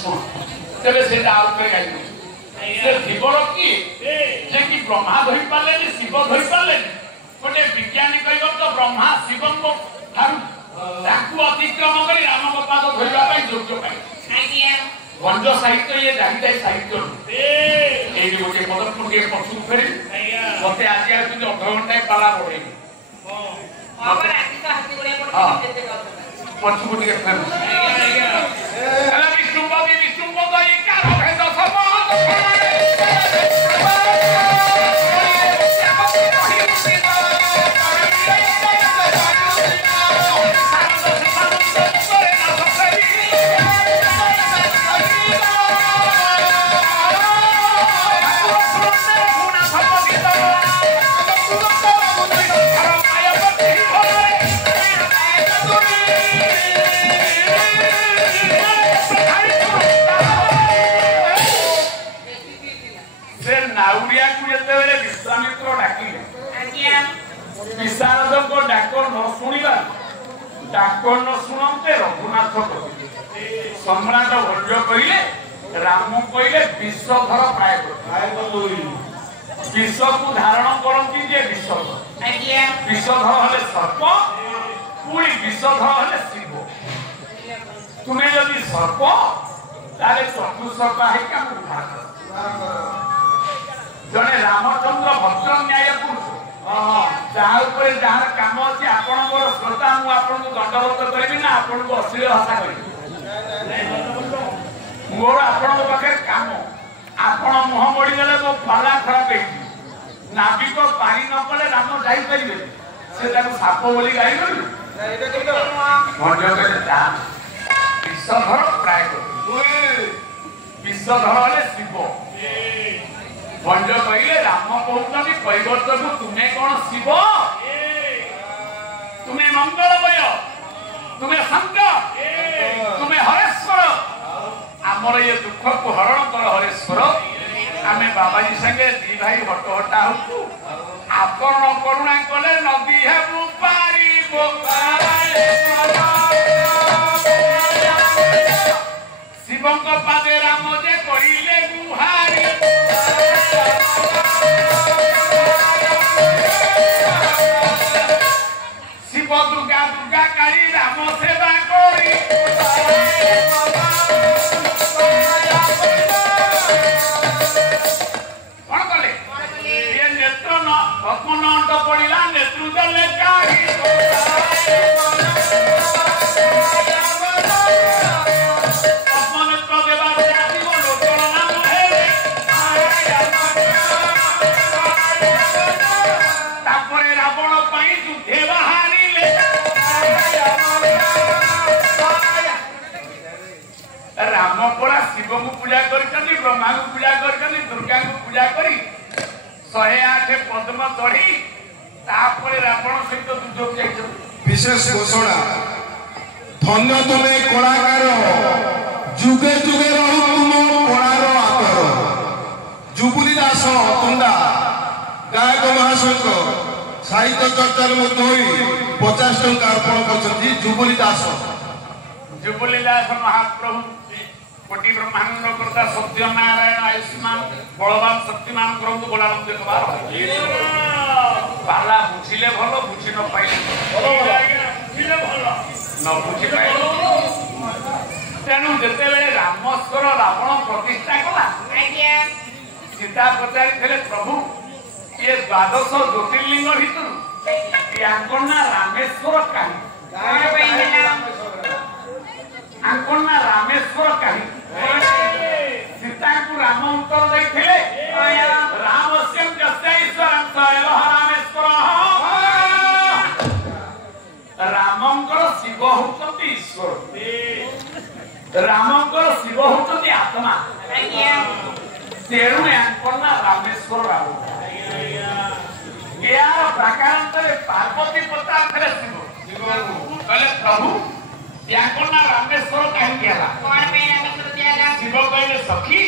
तेरे से डाल पे गाई से जीवर की जे कि ब्रह्मा धरि पाले शिव धरि पाले गोटे विज्ञानी कहब तो ब्रह्मा शिव को ठारू ताकू अतिक्रम करी राम पाद धरिबा पई योग्य पाई गंज साहित्य ये जाहिदाई साहित्य ए गोटे पदम के पशु फेरी मते आज आ कि अध घंटा पाला पड़े पशु को के फेर विष्णु तो ये कार भेद सब विशारद को डाकर न शुणा डाकर न शुणते रघुनाथ सम्राट भंज कहले राम कहले विषधर प्राय विष को धारण करती जे विषधर हले सर्प पुणी विषधर हले शिव तुम्हें यदि सर्प ताले चतुसर्पा है क्या जड़े रामचंद्र भद्र न्याय पुरुष जहाँ जहाँ काम अच्छे आपण श्रोता मुझे दंडवत करी ना आपन को अश्लील भाषा करी मोर आपण पाखे काम आपण मुह मोड़गले मो पाला खराब नाविक पानी न पड़े राम जापर से साप बोली गाई विषधर प्राय विषधर हे शिव भंज कहले राम कहते कैवर्तक तुम्हें कौन शिव तुम्हें मंगलमय तुम्हें शंकर तुम्हें हरेश्वर आमर ये दुख को हरण कर हरेश्वर आमे बाबाजी संगे दी भाई हटहटा हो आपण करुणा कले नदी है पारी शिवं पादे राम जे करिले गुहारी शिव दुर्गा दुर्गा कारी राम सेवा करी कौन कले ये नेत्र न भगवान अंत पड़िला नेतृत्व ले कारी शिव को पूजा कर ब्रह्मा को पूजा कर दुर्गा को पूजा करी 108 पद्म चढ़ी रावण सहित दुर्योग विशेष घोषणा धन्य तुमे कलाकार जुगे जुगे रहु तुम कलार आतर जुबुली दास तुंडा गायक महाशंख साहित्य चर्चा मध्य 50 टंका अर्पण कर जुबुली दास महाप्रभु कोटि ब्रह्मांड करता सत्य नारायण आयुष्मान बलवान शक्तिमान करंतु बोलानंद कुमार पाला बुझिले भलो बुझि न पाइले बुझिले भलो न बुझि पाइले तेनु जते बेले रामेश्वर रावण प्रतिष्ठा कला सीता पचारि थे प्रभु ये 12 ज्योतिर्लिंग भितर यांकना रामेश्वर काहे आंकना रामेश्वर काहे सीता को राम उत्तर देते रामस्यं जस्यैश्वरं सएव रामेश्वर रामंकर शिव होचंती ईश्वर रामंकर शिव होचंती आत्मा तेणु आंकना रामेश्वर राम यार प्राकारांतरे पार्वती पतार्थरे शिव कहले प्रभु याकोना रामेश्वर कहीं गया शिव कहले सखी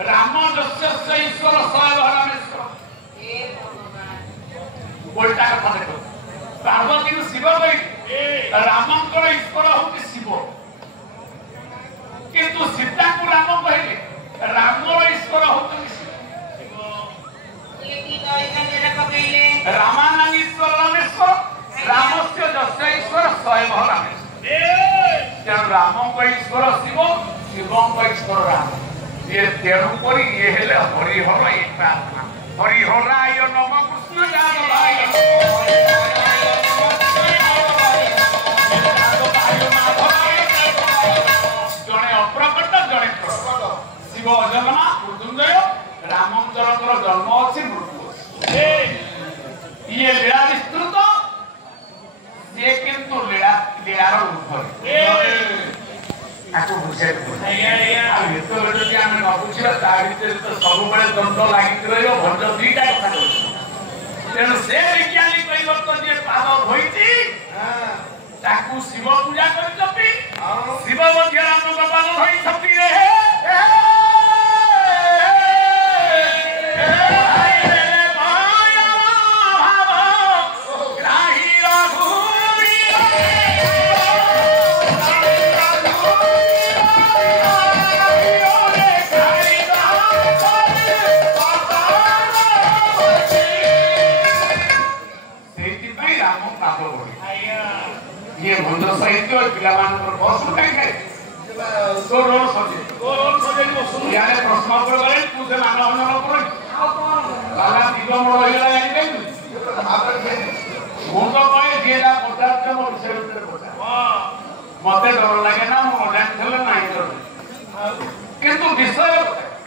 राम जस्य ईश्वर सएव रामेश्वर उल्टा कथा देखो पार्वती को शिव कही रामंकर ईश्वर होती शिव किंतु सीता रामानंदीश्वर रामेश्वर रामस्य जस्य ईश्वर स्वयं रामेश्वर तेणु राम को ईश्वर शिव शिव को ईश्वर राम ये तेणु पर ये हेले हरिहर एक हरिहराय नम कृष्ण जड़े अप्रकट जड़े शिव अजगना मृत्युंजय रामचंद्र जन्म अच्छी मृत्यु अच्छी ये लीला विस्तृत ये किंतु लीलार ऊपर आपको बुझे तो बेटे आम न बुझे सब बड़े दंड लगी रही भंड दुईटा कथा तेणु से विज्ञानी कहते जी पाद धोई ताकू शिव पूजा कर शिव मध्य राम पाद धोई रे ये भंड साहित्य पिलामानकर बस कहीं तो रोल सजे यारे प्रश्न पर गले तू से मानव न पर काला दिगो मोड़ होइला जानि कहि मु तो कहे जेला पदार्थ मो विषय उतर पचा मते डर लागे ना मो जान थले नाही कर किंतु विषय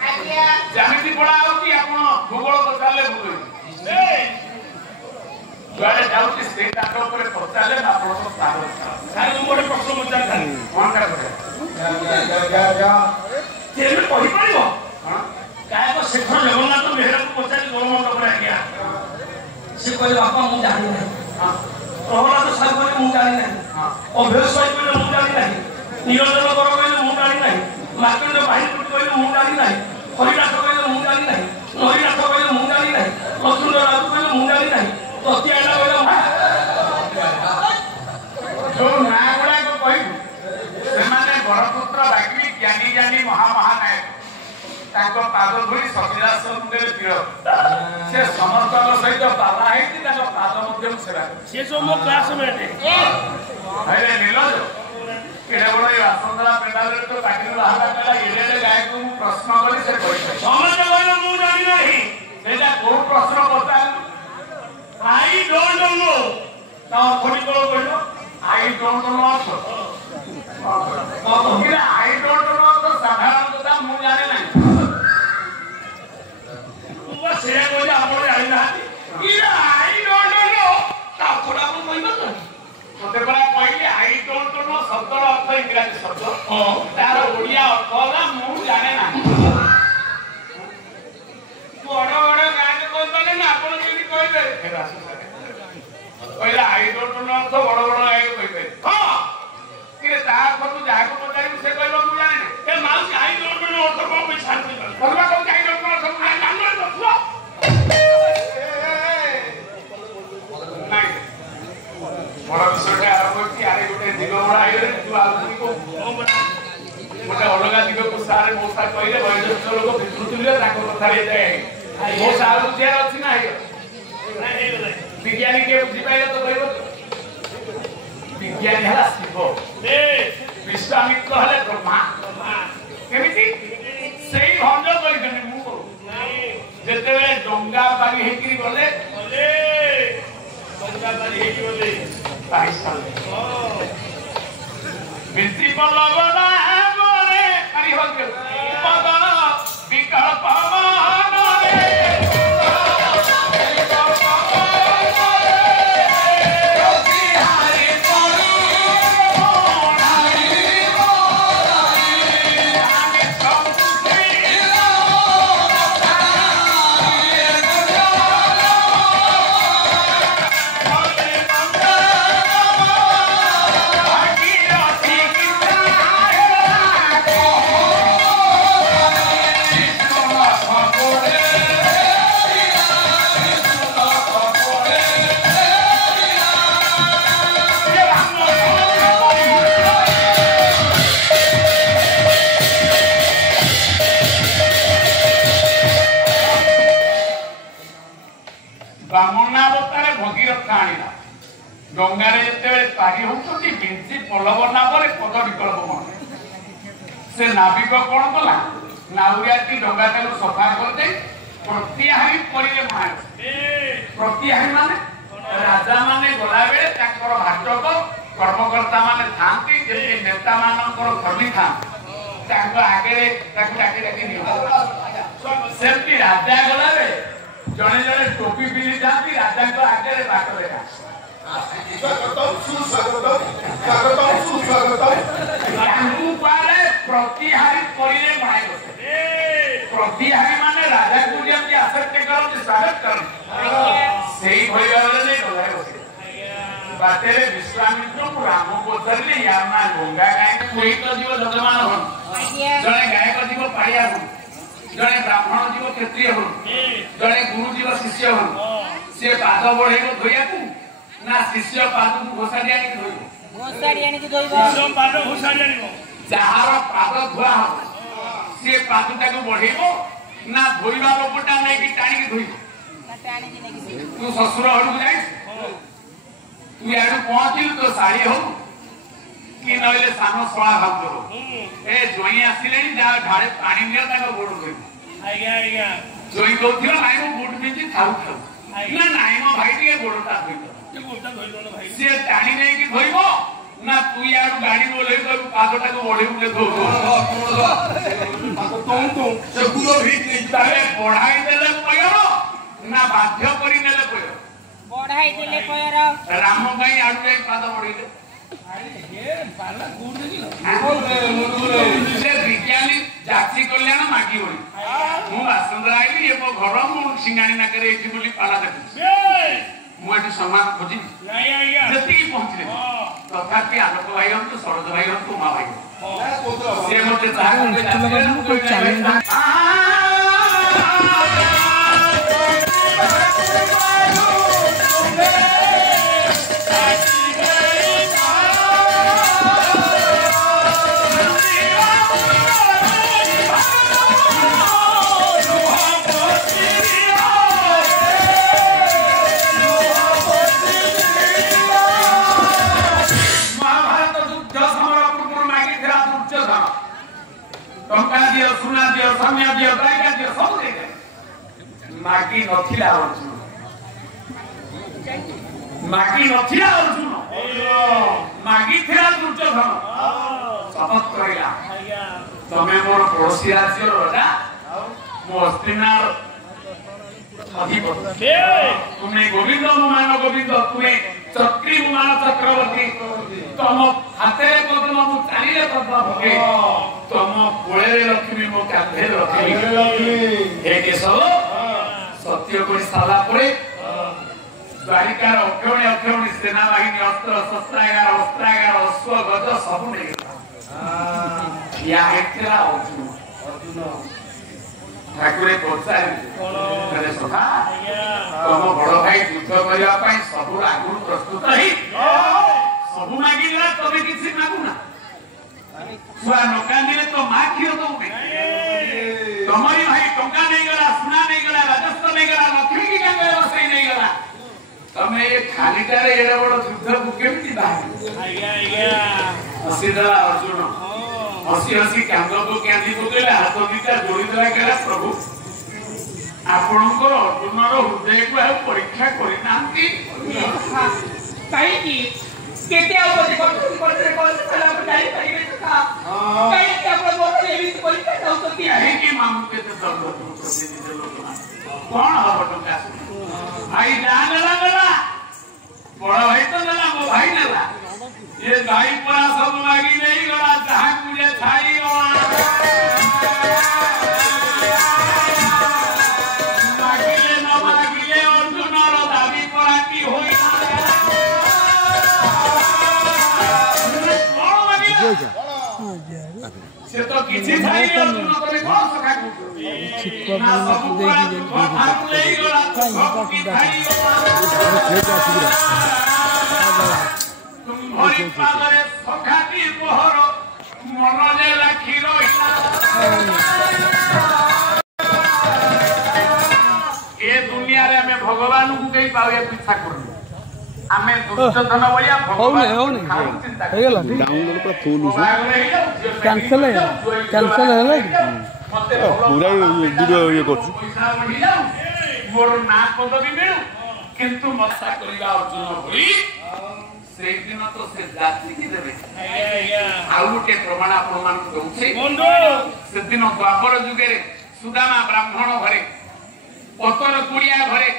आज्ञा जानिति पड़ा आउती आपण भूगोल पचाले भूगोल जुआड़े जाऊँ से पचारे आप सारे गोटे प्रश्न पचार कौन क्या शेखर जगन्नाथ बेहरा को पचार गोलमंड पर आज्ञा से कहे बापा मुझे जानी ना प्रहलाद साहब कहे मुझे जानी ना अभय साहब कहे मुझे जानी ना निरंजन बर कहे मुझे जानी ना मार्कंड बाहिनी कहे मुझे जानी ना हरिनाथ कहे मुझे जानी ना हरिनाथ कहे मुझे जानी ना लक्ष्मण राजू कहे मुझे जानी ना जो ना गुड़ा को कहू से बड़पुत्र बाकी ज्ञानी ज्ञानी महामहानायक पाद धोई सतीदास मुंडे तीर से समस्त सहित बाबा है पाद मध्य सेवा सी सब मो क्लासमेट अरे नीलज केड़े बड़ आसंदरा पेंडाल तो पाटी बाहर कला इले गायक को प्रश्न करी से कहि समझ गयो मु जानि नहीं सेटा को प्रश्न पचार I don't know. Now, what do you know? I don't know. I don't know. तो साधारण तो दाम मुझे जाने नहीं। वो शेयर को जा अपने आई ना। ये I don't know. ताऊ थोड़ा बहुत कोई बात नहीं। तो तेरे को पहले I don't know शब्द और अर्थ इंग्लिश शब्द। तार ओडिया अर्थ ना मुझे जाने नहीं। बड़ा बड़ा गाने को तो नहीं अपन के लिए कोई दे। पहले आई डोंट नो तो बड़ बड़ आई कहबे हां कि ता को तू जा को बताई से कहलो मु जाने ए माल आई डोंट नो तो को भी शांति भगवा को आई डोंट नो सब जान लो तो नहीं बड़ा विषय आरंभ की आरे गोटे दिगो बड़ा आइले तू आदमी को गोटे अलगा दिगो को सारे मोसा कहले वैद्य लोग विस्तृतले ताको कथा रे जाय मोसा आउ जे अछि नाही विज्ञानी के बुझी पाइले तो कहबो विज्ञानी हला शिव विश्वामित्र हले ब्रह्मा केमिति सेही भंज करिसने मु करू जेते डंगा बारी हेकि गले डंगा बारी हेकि गले ताई साल बिंती पलवना बोले करी हो गयो पदा विकल्प मान रे କଥା ଆଣିଲା ଡଙ୍ଗାରେ ଯେତେବେଳେ ପାରି ହଉଛନ୍ତି ବିଞ୍ଚି ପଲବ ନାବରେ ପଦ ବିକଳ୍ପ ମନେ ସେ ନାବିକ କଣ କଲା ନାଉରିଆଟି ଡଙ୍ଗାଟାକୁ ସଫା କରିଦେଇ ପ୍ରତିହାରୀ କରିଲେ ପ୍ରତିହାରୀ ମାନେ ରାଜା ମାନେ ଗଲାବେଳେ ତାଙ୍କର ଭାଟକ କର୍ମକର୍ତ୍ତା ମାନେ ଥାଆନ୍ତି ଯେମିତି ନେତା ମାନଙ୍କର କର୍ମୀ ଥାଆନ୍ତି ତାଙ୍କ ଆଗରେ ତାକୁ ଡାକି ଡାକି ନିଅ ସେମିତି ରାଜା ଗଲାବେଳେ ଜଣେ ଜଣେ ଟୋପି ପିନ୍ଧି ଥାଆନ୍ତି ରାଜାଙ୍କ ଆଗରେ ବାଟ ଦେଖା ପ୍ରତିହାରୀ କରିଲେ ପ୍ରତିହାରୀ ମାନେ ରାଜାକୁ ଯେମିତି ଆସେପ୍ଟ କରନ୍ତି ସ୍ୱାଗତ କରନ୍ତି ସେଇଭଳି ଭାବରେ ଗଲାରେ ବସିଲେ ବାଟରେ ବିଶ୍ୱାମିତ୍ରଙ୍କୁ ରାମ ପଚାରିଲେ ୟା ମା ଗଙ୍ଗା ଗାୟକ ପୁରୋହିତ ଯିବ ଯଜମାନ ହଣ ଜଣେ ଗାୟକ ଯିବ ପାଳିଆ ହଣ ଜଣେ ବ୍ରାହ୍ମଣ ଯିବ କ୍ଷତ୍ରିୟ ହଣ ଜଣେ ଗୁରୁ ଯିବ ଶିଷ୍ୟ ହଣ ସେ ପାଦ ବଢେଇବ ଧୋଇବାକୁ ନା ଶିଷ୍ୟ ପାଦକୁ ଘୋଷାଡ଼ି ଆଣିକି ଧୋଇବ ଯାହାର ପାଦ ଧୁଆ ହବ ସେ ପାଦଟାକୁ ବଢେଇବ ନା ଧୋଇବା ଲୋକଟା ନେଇକି ଟାଣିକି ଧୋଇବ ତୁ ଶ୍ୱଶୁର ଘରକୁ ଯାଇଛୁ ତୁ ଇଆଡୁ ପହଞ୍ଚିଲୁ ତୋ ଶାଢୀ ହଉ କି ନହେଲେ ସାନ ଶଳା ଭାଉଜ ହଉ ଏ ଜୋଇଁ ଆସିଲେଣି ଯାହା ଢାଳେ ପାଣି ନିଅ ତାଙ୍କ ଗୋଡ ଧୋଇବ ଜୋଇଁ କହୁଥିବ ନାଇଁ ମୁଁ ବୁଟ ପିନ୍ଧି ଥାଉ ଥାଉ ନା ନାଇଁ ମୋ ଭାଇ ଟିକେ ଗୋଡଟା ଧୋଇବ ସିଏ ଟାଣି ନେଇକି ଧୋଇବ ନା ତୁ ଇଆଡୁ ଗାଡି ବୋଲେଇ କହିବୁ ପାଦଟାକୁ ବଢେଇବୁ ବଢାଇ ଦେଲେ ପୟର ନା ବାଧ୍ୟ କରି ନେଲେ ପୟର ବଢାଇ ଦେଲେ ପୟର ରାମ ପାଇଁ ଆଡୁ ଯାଇ ପାଦ ବଢେଇଲେ ସେ ବିଜ୍ଞାନୀ ଜାତି କଲ୍ୟାଣ ମାଗି ବଳି ମୁଁ ବାସନ୍ଦରା ଆଇଲି ଏ ମୋ ଘର ମୁଁ ସିଙ୍ଗାଣି ନାକରେ ଏଇଠି ବୋଲି ପାଲା ଦେଖୁଛି ମୁଁ ଏଠି ସମାନ ଖୋଜିବି ଯେତିକି ପହଞ୍ଚିଲେ ତଥାପି ଆଲୋକ ଭାଇ ହନ୍ତୁ ଶରଦ ଭାଇ ହନ୍ତୁ ମା ଭାଇ ସେ ମତେ ମାଗି ନଥିଲା ଅର୍ଜୁନ ମାଗିଥିଲା ଦୁର୍ଯ୍ୟୋଧନ ଶପଥ କରିଲା ତମେ ମୋର ପଡୋଶୀ ରାଜ୍ୟର ରାଜା ମୋ ହସ୍ତିନାର ଅଧିପତି ତୁମେ ଗୋବିନ୍ଦ ମୁଁ ମାନ ଗୋବିନ୍ଦ ତୁମେ ଚକ୍ରୀ ମୁଁ ମାନ ଚକ୍ରବର୍ତ୍ତୀ ତମ ହାତରେ ପଦ୍ମ ମୁଁ ଚାଲିଲେ ପଦ୍ମ ଭୋଗେ ତମ କୋଳରେ ଲକ୍ଷ୍ମୀ ମୋ କାନ୍ଧରେ ଲକ୍ଷ୍ମୀ ହେ କେଶବ ସତ୍ୟ କରି ସାରିଲା ପରେ ଦ୍ୱାରିକାର ଅକ୍ଷୌଣୀ ସେନାବାହିନୀ ଅସ୍ତ୍ର ଶସ୍ତ୍ରାଗାର ଅସ୍ତ୍ରାଗାର ଅଶ୍ଵ ଗଜ ସବୁ ନେଇଗଲା ୟା ହେଇଥିଲା ଅର୍ଜୁନ ଠାକୁରେ ପଚାରିଲେ ସଖା ତମ ବଡ ଭାଇ ଯୁଦ୍ଧ କରିବା ପାଇଁ ସବୁ ଆଗରୁ ପ୍ରସ୍ତୁତ ହେଇ ସବୁ ମାଗିଲା ତମେ କିଛି ମାଗୁନା ଛୁଆ ନ କାନ୍ଦିଲେ ତ ମା କ୍ଷୀର ଦଉନି ତମରି ଭାଇ ଟଙ୍କା ନେଇଗଲା ସୁନା ନେଇଗଲା ରାଜସ୍ୱ ନେଇଗଲା ଲକ୍ଷ୍ମୀ କି କାଙ୍ଗରେ ବସେଇ ନେଇଗଲା ତମେ ଏ ଖାଲିଟାରେ ଏଡେ ବଡ ଯୁଦ୍ଧକୁ କେମିତି ବାହାରିବ ହସିଦେଲା ଅର୍ଜୁନ ହସି ହସି କାନ୍ଦକୁ କାନ୍ଦି ପକେଇଲା ହାତ ଦିଟା ଯୋଡ଼ିଦେଲା କହିଲା ପ୍ରଭୁ ଆପଣଙ୍କର ଅର୍ଜୁନର ହୃଦୟକୁ ଆଉ ପରୀକ୍ଷା କରିନାହାନ୍ତି କାହିଁକି କେତେ ଅବଧି କରିଥିଲେ ଜାଣିପାରିବେ କାହିଁକି ଆପଣ ମୋର ଏମିତି ପରୀକ୍ଷା ଚାହୁଁଛନ୍ତି କାହିଁକି ମାମୁ କେତେ ଦଣ୍ଡ ଦଉଛନ୍ତି ନିଜ ଲୋକମାନେ କଣ ହବ ଟଙ୍କା ଭାଇ ଯାହା ନେଲା ବଡ ଭାଇ ତ ନେଲା ମୋ ଭାଇ ନେଲା ये भाई परा सब मागी नहीं गला जहां मुझे छाई मागिले न मागिले अर्जुन रो दाबी परा की होई से तो किछि छाई अर्जुन करे कोन सखा को ना सब देखि भाग नहीं गला सब की छाई तुम्हारी पादरे सखाती मोहर मनले लाखी रहिला ए दुनिया रे हमें भगवान को कई पावे पीछा करनु ଆମେ ଦୁର୍ଯୋଧନ ଭଳିଆ ହଉନି ହେଇଗଲା ଡାଉନଲୋଡ୍ ପୁରା ଫୁଲ୍ କ୍ୟାନସେଲ ହେଲା କି ପୁରା ଭିଡ଼ିଓ ଇଏ କରୁଛୁ ମୋର ନା ପଦବୀ ମିଳୁ କିନ୍ତୁ ମଶା କରିବା ଅର୍ଜୁନ ଭଳି ସେଇଦିନ ତ ସେ ଜାତିକି ଦେବେ। ଆଉ ଗୋଟେ ପ୍ରମାଣ ଆପଣମାନଙ୍କୁ ଦଉଛି। ସେଦିନ ଦ୍ୱାପର ଯୁଗରେ ସୁଦାମା ବ୍ରାହ୍ମଣ ଘରେ ପତର କୁଡ଼ିଆ ଘରେ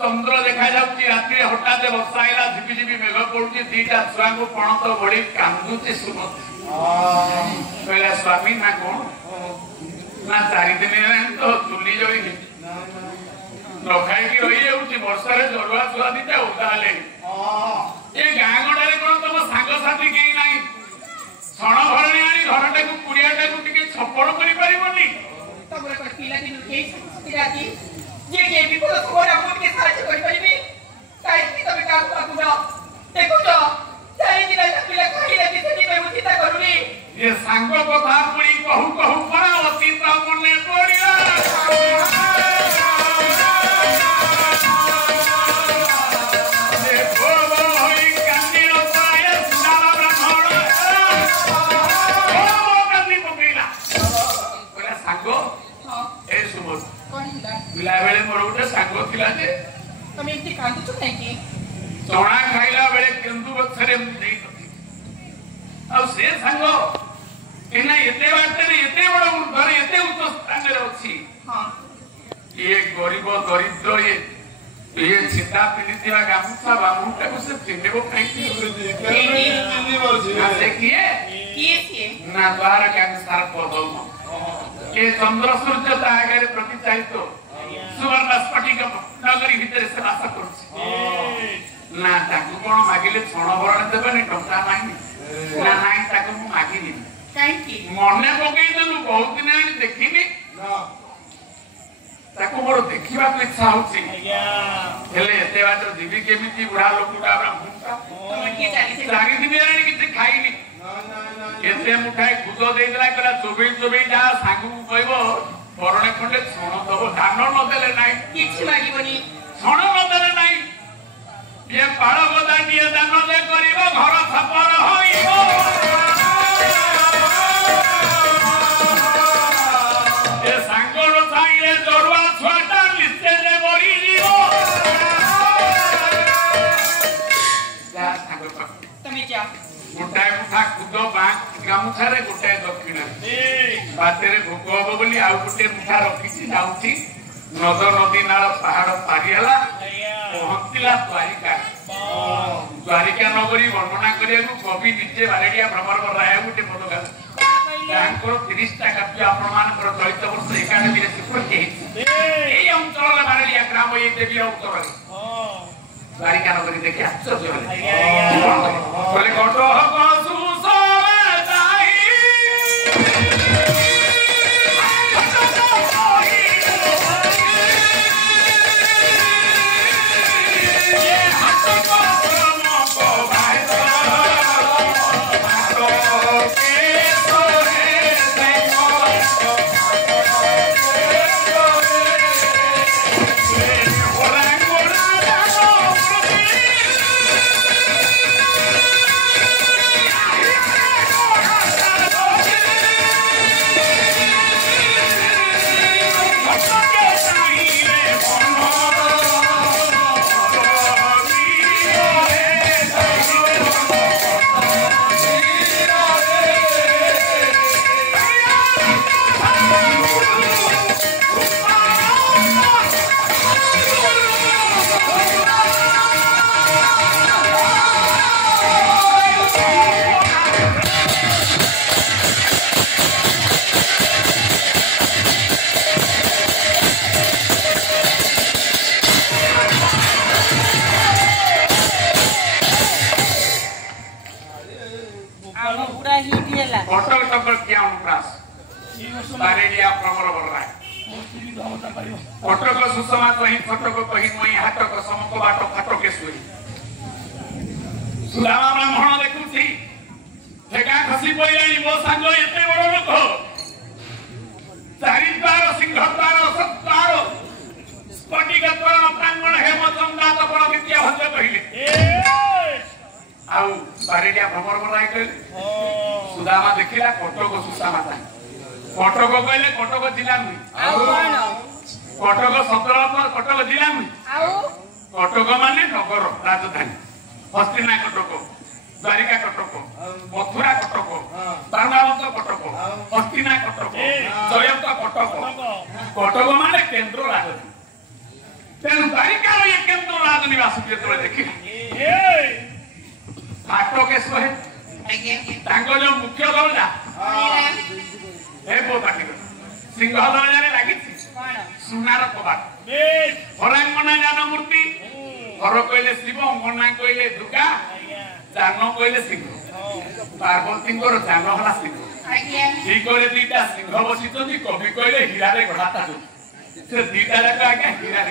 ଚନ୍ଦ୍ର ଦେଖାଯାଉଛି ରାତିରେ ହଠାତ୍ ବର୍ଷା ହେଲା ଝିପିଝିପି ମେଘ ପଡୁଛି ଦିଟା ଛୁଆଙ୍କୁ ପଣତ ଭଳି କାନ୍ଦୁଛି ସୁମତି କହିଲା ସ୍ୱାମୀ ନା କଣ ନା 4 ଦିନ ହେଲାଣି ତ ଚୁଲି ଜଳିନି ନ ଖାଇକି ରହିଯାଉଛି ବର୍ଷାରେ ଜରୁଆ ଛୁଆ ଦିଟା ଓଦା ହେଲେଣି ଏ ଗାଁ ଗଣ୍ଡାରେ କଣ ତମ ସାଙ୍ଗସାଥି କେହି ନାହିଁ ଛଣ ଭରଣୀ ଆଣି ଘରଟାକୁ କୁଡ଼ିଆଟାକୁ ଟିକେ ଛପଡ଼ କରିପାରିବନି ତମର କଣ ପିଲାଦିନୁ କେହି ସାଙ୍ଗସାଥି ରାଜି ଯେ କେ ବିପଦ ଖବର ଆମକୁ ଟିକେ ସାହାଯ୍ୟ କରିପାରିବେ କାହିଁକି ତମେ କାହାକୁ ପାଖୁଛ ଦେଖୁଛ 4 ଦିନ ପିଲା ଖାଇଲେ କି ସେଥିପାଇଁ ମୁଁ ଚିନ୍ତା କରୁନି ଏ ସାଙ୍ଗ କଥା ପୁଣି କହୁ କହୁ ପରା ଅତୀତ ମନେ ପଡ଼ିଲା ପିଲାବେଳେ ମୋର ଗୋଟେ ସାଙ୍ଗ ଥିଲା ଯେ ତମେ ଏମିତି କାନ୍ଦୁଛ କାହିଁକି ଚଣା ଖାଇଲା ବେଳେ କେନ୍ଦୁ ଗଛରେ ମୁଁ ଦେଇନଥିଲି ଆଉ ସେ ସାଙ୍ଗ ଏଇନା ଏତେ ବାଟରେ ଏତେ ବଡ ଉର୍ଦ୍ଧ୍ୱରେ ଏତେ ଉଚ୍ଚ ସ୍ଥାନରେ ଅଛି ଇଏ ଗରିବ ଦରିଦ୍ର ଇଏ ଛିଣ୍ଡା ପିନ୍ଧିଥିବା ଗାମୁଛା ବାମୁଟାକୁ ସେ ଚିହ୍ନିବ କାହିଁକି ସେ କିଏ ନା ଦ୍ୱାରକା ସାର ପଦମ ଏ ଚନ୍ଦ୍ର ସୂର୍ଯ୍ୟ ତା ଆଗରେ ପ୍ରତିଚାଳିତ ସୁବର୍ଣ୍ଣ ସ୍ଫଟିକ ନଗରୀ ଭିତରେ ସେ ବାସ କରୁଛି ନା ତାକୁ କଣ ମାଗିଲେ ଛଣ ଭରଣ ଦେବେନି ଟଙ୍କା ନାହିଁ ନା ନାହିଁ ତାକୁ ମୁଁ ମାଗିନି କାହିଁକି ମନେ ପକେଇଦେଲୁ ବହୁତ ଦିନ ଆଣି ଦେଖିନି ତାକୁ ମୋର ଦେଖିବାକୁ ଇଚ୍ଛା ହଉଛି ହେଲେ ଏତେ ବାଟ ଯିବି କେମିତି ବୁଢା ଲୋକଟା ବ୍ରାହ୍ମଣଟା 4 ଦିନ ଆଣି କିଛି ଖାଇନି ଏତେ ମୁଠାଏ ଖୁଦ ଦେଇଦେଲା କହିଲା ଚୋବେଇ ଚୋବେଇ ଯାହା ସାଙ୍ଗକୁ କହିବ ବରଣେ ଖଣ୍ଡେ ଛଣ ଦବ ଧାନ ନଦେଲେ ନାହିଁ କିଛି ମାଗିବନି ଛଣ ନଦେଲେ ନାହିଁ ଇଏ ପାଳ ଗଦା ଟିଏ ଦାନ ଯେ କରିବ ଘର ଛପର ହୋଇବ ଏ ସାଙ୍ଗର ସାଇରେ ଜରୁଆ ଛୁଆଟା ନିଶ୍ଚୟ ମରିଯିବ ଯାହା ସାଙ୍ଗ ତମେ ଯାଅ ଗୋଟାଏ ମୁଠା ଖୁଦ ଗାମୁଛାରେ ଗୋଟାଏ ଦକ୍ଷିଣାରେ ବାଟରେ ଭୋକ ହବ ବୋଲି ଆଉ ଗୋଟେ ମୁଠା ରଖିଛି ଯାଉଛି ନଦ ନଦୀ ନାଳ ପାହାଡ ପାରି ହେଲା ପହଞ୍ଚିଲା ଦ୍ୱାରିକା ନଗରୀ ବର୍ଣ୍ଣନା କରିବାକୁ କବି ନିଜେ ବାରେଡିଆ ଭ୍ରମର ରାୟ ଗୋଟେ ପଦ ଗାଏ ତାଙ୍କର 30ଟା କାବ୍ୟ ଆପଣମାନଙ୍କର ଚଳିତ ବର୍ଷ ଏକାଡେମୀରେ ସ୍ୱୀକୃତି ହେଇଛି ଏଇ ଅଞ୍ଚଳରେ ବାରେଡିଆ ଗ୍ରାମ ଏଇ ଦେବୀର ଉତ୍ତରରେ ଦ୍ୱାରିକା ନଗରୀ ଦେଖି ଆଶ୍ଚର୍ଯ୍ୟ ହେଲେ କଟ कटक सुषमा कहीं फटक कहीं मई हाटक समक बाट फाटके सुई सुदामा ब्राह्मण देखुची ढेका खसी पइलानी मो सांग एते बड़ लोक 4 द्वार सिंह द्वार सत्वार स्फटिक द्वार प्रांगण हेमचंदा तपर विद्या भंज कहिले बारेडिया भ्रमण बनाई कहले सुदामा देखिला कटक सुदामा था कटक कहले कटक जिला नु कटक सतरपुर कटक जिला नु कटक माने नगर राजधानी हस्तिना कटक द्वारिका कटक मथुरा कटक प्राणवंत कटक हस्तिना कटक जयंत कटक कटक माने केंद्र राजधानी तेणु द्वारिकार ये केंद्र राजधानी वासुदेव जो देखिले फाटकेश्वर जो मुख्य दरजा हे बोताटी सिंह दरजा लगी सुनार कबाट हरांगना जान मूर्ति हर कहले शिव अंगना कहले दुर्गा जान कहले सिंह पार्वती जान हला सिंह ठीक कहले दुईटा सिंह बसी कवि कहले हीरा गढ़ाता से दुईटा जाक आज्ञा हीरा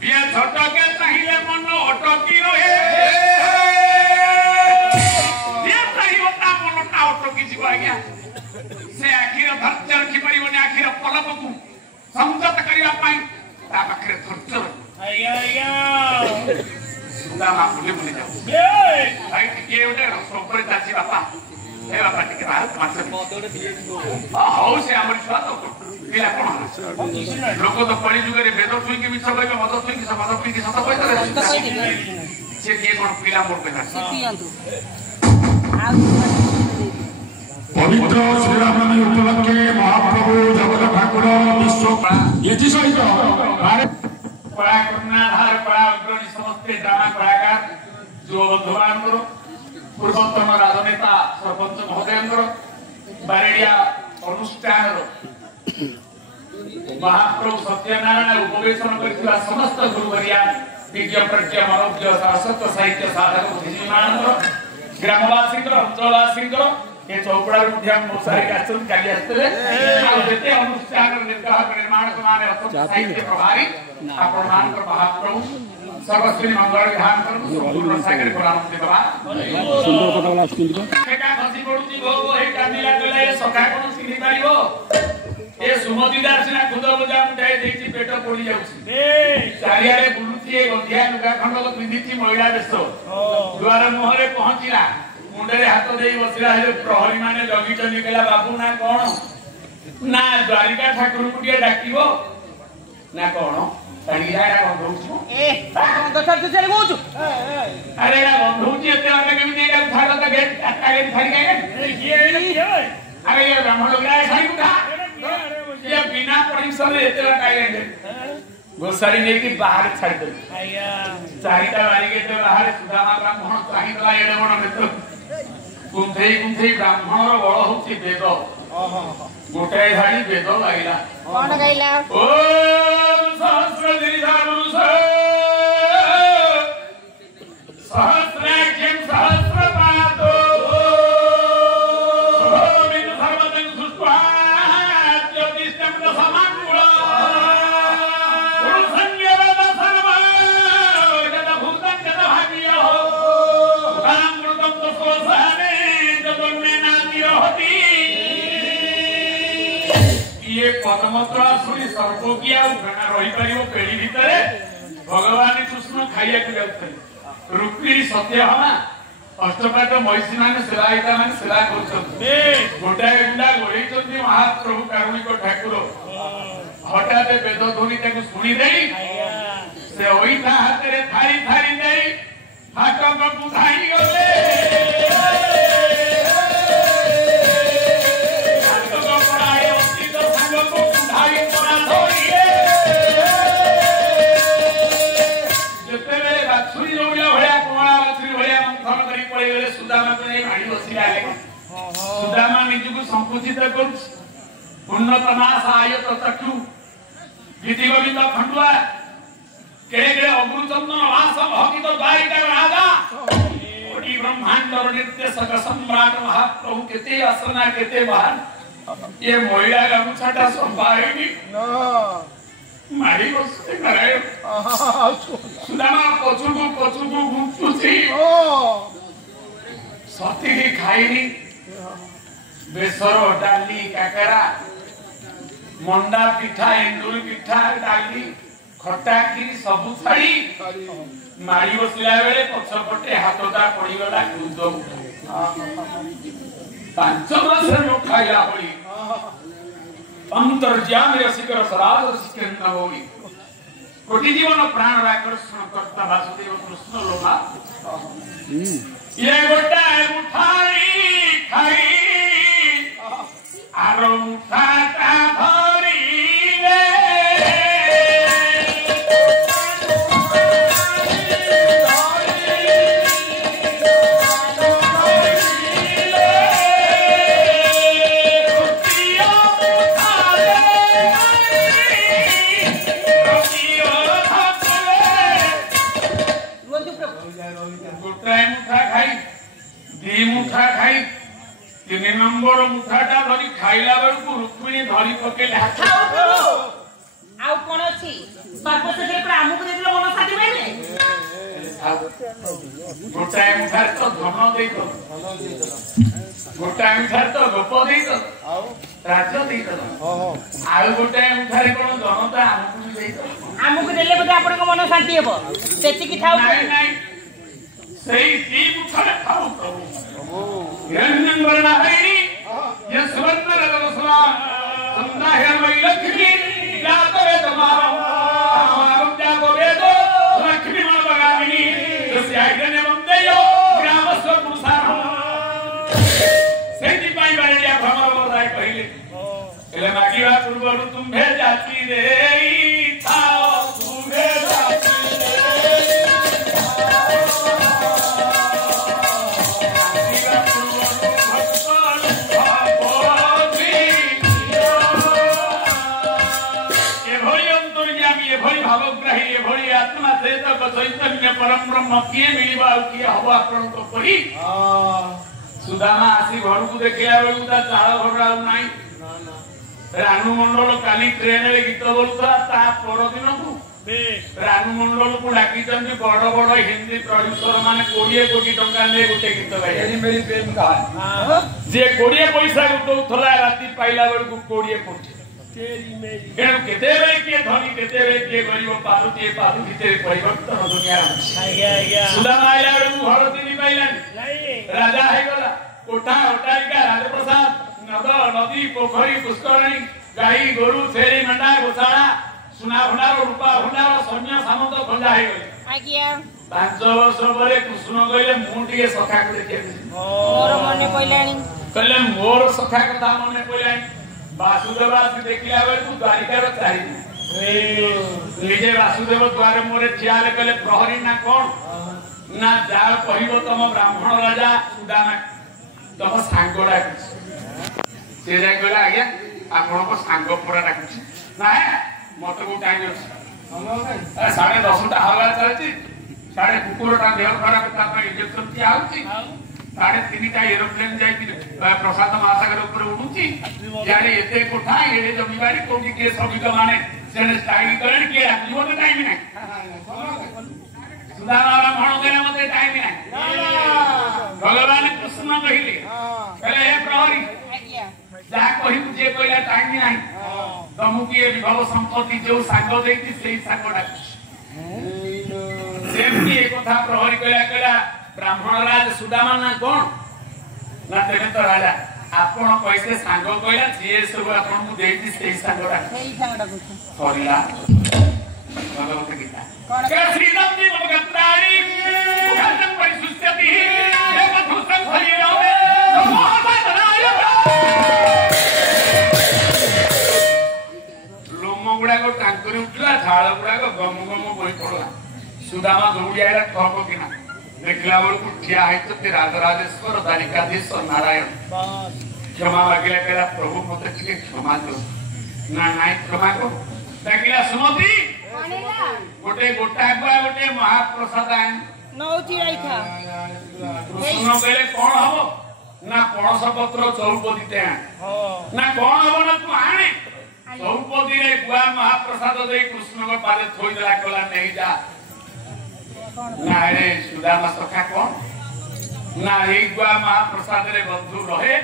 बिया झटके चाहिए मन अटकी रहे से आखिर धैर्य रखी पारिबनी आखिर पलक को संयत करिया पाई ता पाखरे धैर्य सुदामा बोले बोले जाऊ भाई टिके उठे ऊपर जाची बापा ए बापा टिके बात मास हाउ से हमर छुआ तो पिला कोन लोक तो पड़ी जुगरे वेद तुई के मिछ कहबे मद तुई के मद तुई के सत कहत से के कोन पिला मोर पे पवित्र श्रीरामनी उपलक्षे महाप्रभु जगत ठाकुर विश्व ये सहित कला करुणाधार कला अग्रणी समस्ते ड्रामा कलाकार जो बंधुमान पूर्वतन राजनेता सरपंच महोदय बारेडिया अनुष्ठान महाप्रभु सत्यनारायण उपवेशन कर समस्त गुरुवरिया विज्ञ प्रज्ञ मनोज्ञ सरस्वत साहित्य साधक बुद्धिजीवी ग्रामवासी अंचलवासी ये चौपड़ा मोसारी आसन काली आसते जेते अनुष्ठान निर्वाहक निर्माण माने साहित्य प्रभारी आपण मानकर महाप्रभु सर्वश्री मंगल विधान कर संपूर्ण सागर गुलाम देवा सुंदर कथा वाला स्किल को का खसी पडुची गो हे कांदिला गला ये सखा कोन सिनी पारिबो ए सुमति दार्शना खुद बजा मुठाई देछि पेट पड़ी जाउछि चारियारे बुलुची ए गंधिया लुगा खंड को पिंधिछि महिला बेश द्वार मोहरे पहुंचिला मुंडे हाथ दे बसिला हे प्रहरी माने जगी चली गेला बाबू ना कोन ना द्वारिका ठाकुर को टिए डाकिबो ना कोन ताणीरा गंधौछु ए गंधौछ से चले गौछु अरे रा गंधौछि एते वाला केमिति एटा उठालो त गेट अटका गेट छाड़ी गए अरे ये ब्राह्मण लोग आए छाड़ी उठा ये बिना परमिशन ले एते वाला गए गोसारी लेके बाहर छाड़ दे चारिटा बारी के बाहर सुदामा ब्राह्मण चाहि दला एडे बड़ मित्र गुंथेई गुंथेई ब्राह्मण रो बळ होछि वेद गोटाए धाडी वेद गाइला कोन गाइला ओम सहस्र दीर्घापुरुष सहस्राख्यं सहस्रपादो ओमित सर्वतं सुष्ठा ज्योतिष्ठं समाकुल पुरुषंगेवद सर्व जद भूतं जद भाग्यो कामृतं तस्वसहने जदन्ने नातिरो होति ये पदमत्र सुनी सर्वज्ञा घृणा रही पारिबो पेड़ी भितरे भगवान कृष्ण खाइया के जाउथले रुक्मिणी सत्यभामा अष्टपाट महिषी माने सेवायिता माने सेवा करछन्ते गोटाए गुंडा गोळैछन्ते महाप्रभु कारुणिक ठाकुर हठात वेद ध्वनि ताकु सुनी देई से ओइता हातरे थारी थारी देई हाकक बुधाई गले सुदामा निजको संकुचित करुछ उन्नत नाश आयत चक्षु गीति गोविंद खंडुआ केड़े केड़े अग्रुचंदन वास भगित द्वारिका राजा कोटि ब्रह्मांडर निर्देशक सम्राट महाप्रभु केते असना केते महान ये महिला गामुछाटा संभाळेनी मारी बसते नारायण सुदामा पछुगु घुमचुची सती खाइनी बेसर डाली काकरा मंडा पिठा एंडुरी पिठा डाली खट्टा खीरी सबू छाड़ी माड़ी बसला बेले पछपटे हाथटा पड़ीगला दूध पांच वर्ष खाइला होली अंतर्जामी रसिकर सराज रसिकेन्द्र होली कोटि जीवन प्राण आकर्षण करता वासुदेव कृष्ण लोमा ये गोटा मुठाई खाई आरो मुठाटा धरी ले मुठा खाई 3 नंबर मुठाटा धरी खाइला बेलू रुक्मिणी धरी पकेले हाथ आउ कोन अछि सर्वशेषे हमकु देखलो मन साथी माइले गोटाए मुठार तो धन देई तो गोटाए मुठार तो गोप देई तो राज्य देई तो आउ गोटाए मुठारे कोन जनता हमकु देई तो हमकु देले बते आपन को मन शांति हेबो सेति की थाउ नहीं नहीं सही ती मुठारे खाओ प्रभु हिरण्यं वर्ण हरिणी ये सुवर्ण रगसुरा संधा है लक्ष्मी जातो वेद मारम जातो वेद लक्ष्मी मन बगामिनी यस्य आइदने वंदेयो ग्रामस्व पुरुषार सेति पाई बारिया भ्रमर वरदाय कहिले एले मागिवा पूर्वरु तुम्भे जाति रे थाओ तुम्भे जाति चैतन्य परम ब्रह्म किए मिलवा किए हवा आपण को परी सुदामा आसी घर को देखिया बेलू ता चाळ घोड़ा नाही रानू मंडल काली ट्रेन रे गीत बोलता ता पर दिन को रानू मंडल को डाकी चंदी बड़ बड़ हिंदी प्रोड्यूसर माने 20 कोटी टंका ले गोटे गीत गाय मेरी प्रेम कहानी जे 20 पैसा उठौथला राती पाइला बेलू 20 कोटी केते रे के धनी केते रे के गरीब पारुती पादु भितर परिवर्तन दुनिया सुदामा आइला बेलू घर दिनी पाइलानी राजा है गला कोठा होटालिका राजप्रसाद नद नदी पोखरी पुष्करणी गाई गोरु छेरी मंडा गोसाळा सुना भंडार रूपा भंडार सैन्य सामंत खंजा है गले आज्ञा 5 वर्ष परे कृष्ण कहले मु टिके सखा को देखि मोर मने पइलानी कहले मोर सखा कथा मने पइलानी वासुदेव आसी देखिला बेलू द्वारिका रो चारि निजे वासुदेव द्वारे मोरे चियाले कहले प्रहरी ना कोन ना जा कहिबो तम ब्राह्मण राजा सुदामा तम सांगोडा से जाय कहला आज्ञा आपण को सांगो पुरा डाकुछि ना मत को टाइम अछि 10:30 हवा चलछि 3:30 कुकुरटा देह खराब ता इंजेक्शन की आउछि 3:30 एरोप्लेन जाई प्रसाद महासागर ऊपर उडुछि यारे एते कोठा एडे जमीबारी कोठी के श्रमिक माने सेने स्टाइल करन के जीवन टाइम नै सुदामा ब्राह्मण केना मते टाइम नै भगवान कृष्ण कहिले कहले हे प्रहरी जा कहि जे कहला टाइम नै तमु के विभव संपत्ति जो सांग देति सेही सांगडा सेमती एक कथा प्रहरी कहला ब्राह्मण राज सुदामा ना कोन ना तेने तो राजा आपण कैसे सांग कहला जे सब आपण को देति सेही सांगडा सरीला भगवत गीता के श्रीराम जी भगवतारी मुखंडम परिसुष्यति हे मधुसं फलिरावे लोम गुडा को टांकरी उठला झाळ गुडा को गम गम बोई पड़ला सुदामा दौड़ी आइला ठोक किना देखला बेलू ठिया है तो ते राजराजेश्वर द्वारिकाधीश नारायण क्षमा मागिला कहला प्रभु मते के क्षमा दो ना नाई क्षमा को देखला सुमति गोटे गोटा गोटे महाप्रसाद आन नौची आइथा कृष्ण कहले कोन हबो ना पणस पत्र चौपदीते ना कोन हबो ना तू आने चौपदी रे गुआ महाप्रसाद दे कृष्ण को पाले थोई देला कहला नहीं जा ना रे सुदामा सखा कोन ना ए गुआ महाप्रसाद रे बंधु रहे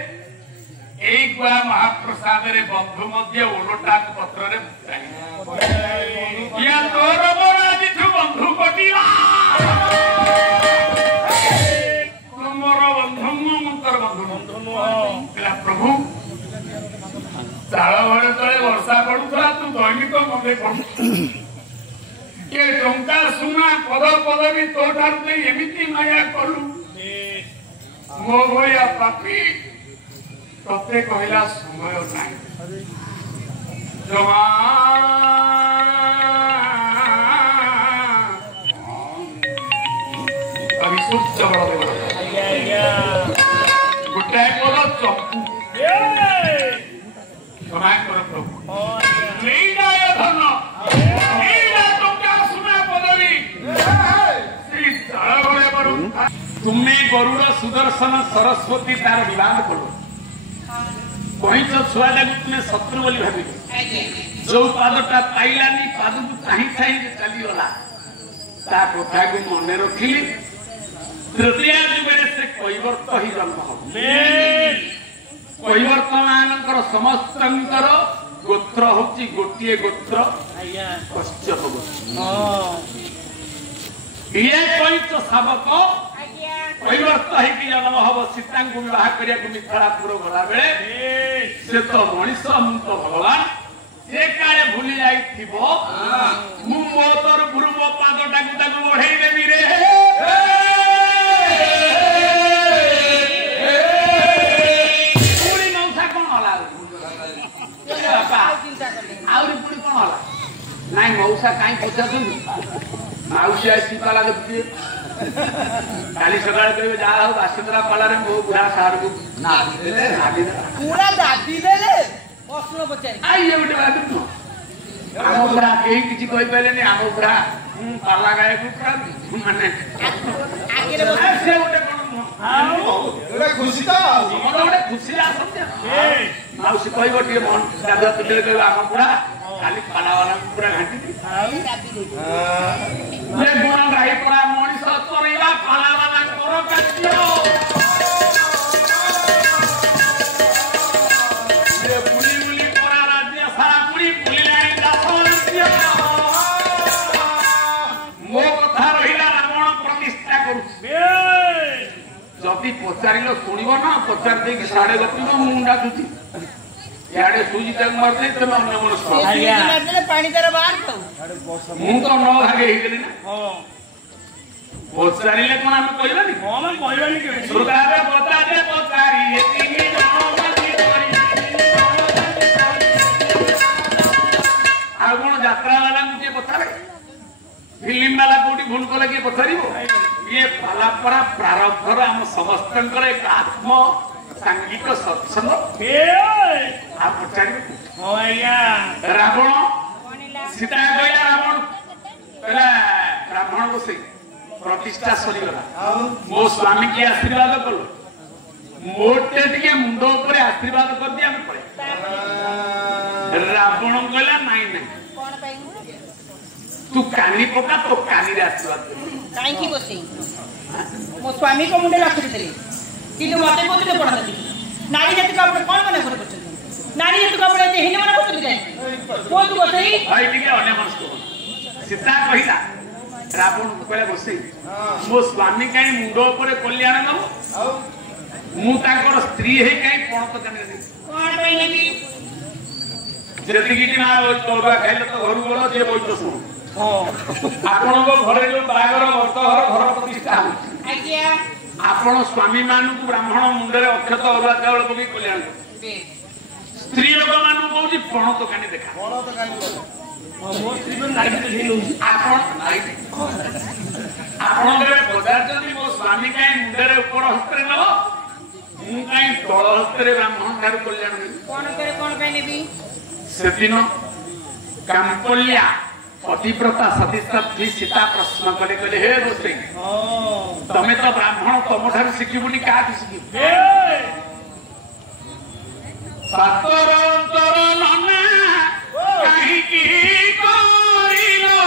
ए गुआ महाप्रसाद रे बंधु मध्य ओलोटा पत्र रे या तोर चाल घरे तले वर्षा पड़ुला तू दैनिक मते पड़ु के टंका सुना पद पदवी तो ठार नहीं एमिति माया करू मो भया पापी तते कहला समय नाही जमा अभी सूच बड़ गोटाए पद चपू क्षमा कर प्रभु नहीं जाय धन नहीं जा टंका सुना पदवी श्री चाल घरे तुम्हें गरुड़ सुदर्शन सरस्वती तार विवाद करो कहीं छुआ जाक तुम्हें शत्रु बोली भाविल जो पादटा पाइलानी पाद को चाही चाही चलीगला ता कथा को मन रखिली तृतीय जुगे से कैवर्त ही जन्म हम कैवर्त मानकर समस्त गोत्र होची गोटे गोत्र कश्यप ये पंच शावक कैवर्त होगी जन्म हम सीता को विवाह करिया मिथिलापुर गला बेले से तो मनीष मु तो भगवान से काले भूली जाई मु मो तोर गुरु मो पादटा को बढ़ाई देवी रे पूरी मौसा कौन होला आउरी पूरी कौन होला नाई मौसा काई पूछा तू माउसी आसी पाला देखिए काली सकाळ कहिबे जा हो आसितरा पाला रे मो बुढ़ा सार को ना देले पूरा दादी देले प्रश्न पचाई आई ये उठे बात तू आमो बुढ़ा केही किछि कहि पले नि आमो बुढ़ा पाला गाय को माने आगे रे से उठे कोन हां एरे खुशी तो मोटे खुशी आ समझ माउसी कहिबो टिए मन दादा पिटले कहिबो आमो बुढ़ा खाली पाला वाला पूरा घाटी ये गुण राई पड़ा मनीष तोरेला पाला वाला करो कच्चियो ये बुली बुली पड़ा राज्य सारा बुली बुली लाइन दासोनियो मो कथा रहिला रावण प्रतिष्ठा करू जति पचारिलो सुनिबो ना पचार दे कि साडे गपिबो मुंडा दुची याडे सुजी तक मरते त मन मन सो आया सुजी पानी तर बाहर खाऊ मु तो न भागे हिगली ना हां पचारिले कोन हम कहबानी हां हम कहबानी के सुरगारे बता दे पचारी एतिनी नमती करी आ कोन यात्रा वाला मुझे बतावे फिल्म वाला कोटी भूल को लगे पचारिबो ये पाला परा प्रारब्धर हम समस्तंकर एक आत्म सांगिक सत्संग आप रावण सीता कहला रावण कहला ब्राह्मण बसे प्रतिष्ठा सरीगला मो स्वामी की आशीर्वाद कल मोटे टिके मुंड ऊपर आशीर्वाद कर दिया पड़े रावण कहला नहीं नहीं तू कानी पका तो कानी रे आशीर्वाद काई की बसे मो स्वामी को मुंडे रख देले कि मते बोलते पड़ा नारी जाति का आपण कोन मने कर करछन नारी जाति का आपण हिने मने करछन जाय बोल तू बसई भाई ठीक है अन्य मनस को सीता कहिला रावण को कहले बसई मो स्वामी काई मुंडो ऊपर कल्याण न मु ताकर स्त्री हे काई कोन तो कने कोन पइले भी जति गिटी ना तोबा खाइले तो घर बोलो जे बोइतो सुन हां आपण को घरे जो बागर वर्त घर प्रतिष्ठा आज्ञा आपण स्वामी मानु ब्राह्मण मुंडरे अक्षत अरुआ चावल पकई कल्याण स्त्री लोक मानु कहूची पण तो कानी देखा पण तो कानी मो स्त्री बन नाई तो हेलो आपण नाई आपण रे बजार जदी मो स्वामी काई मुंडरे ऊपर हस्ते न मु काई तळ हस्ते ब्राह्मण कार कल्याण कोन काई नेबी सेदिन कामपल्या पतिव्रता सती सीता प्रश्न करे कहले हे रोसे तमे तो ब्राह्मण तुम ठार शिखिबुनी का शिखिबु सातर अंतर नना काहे की करिलो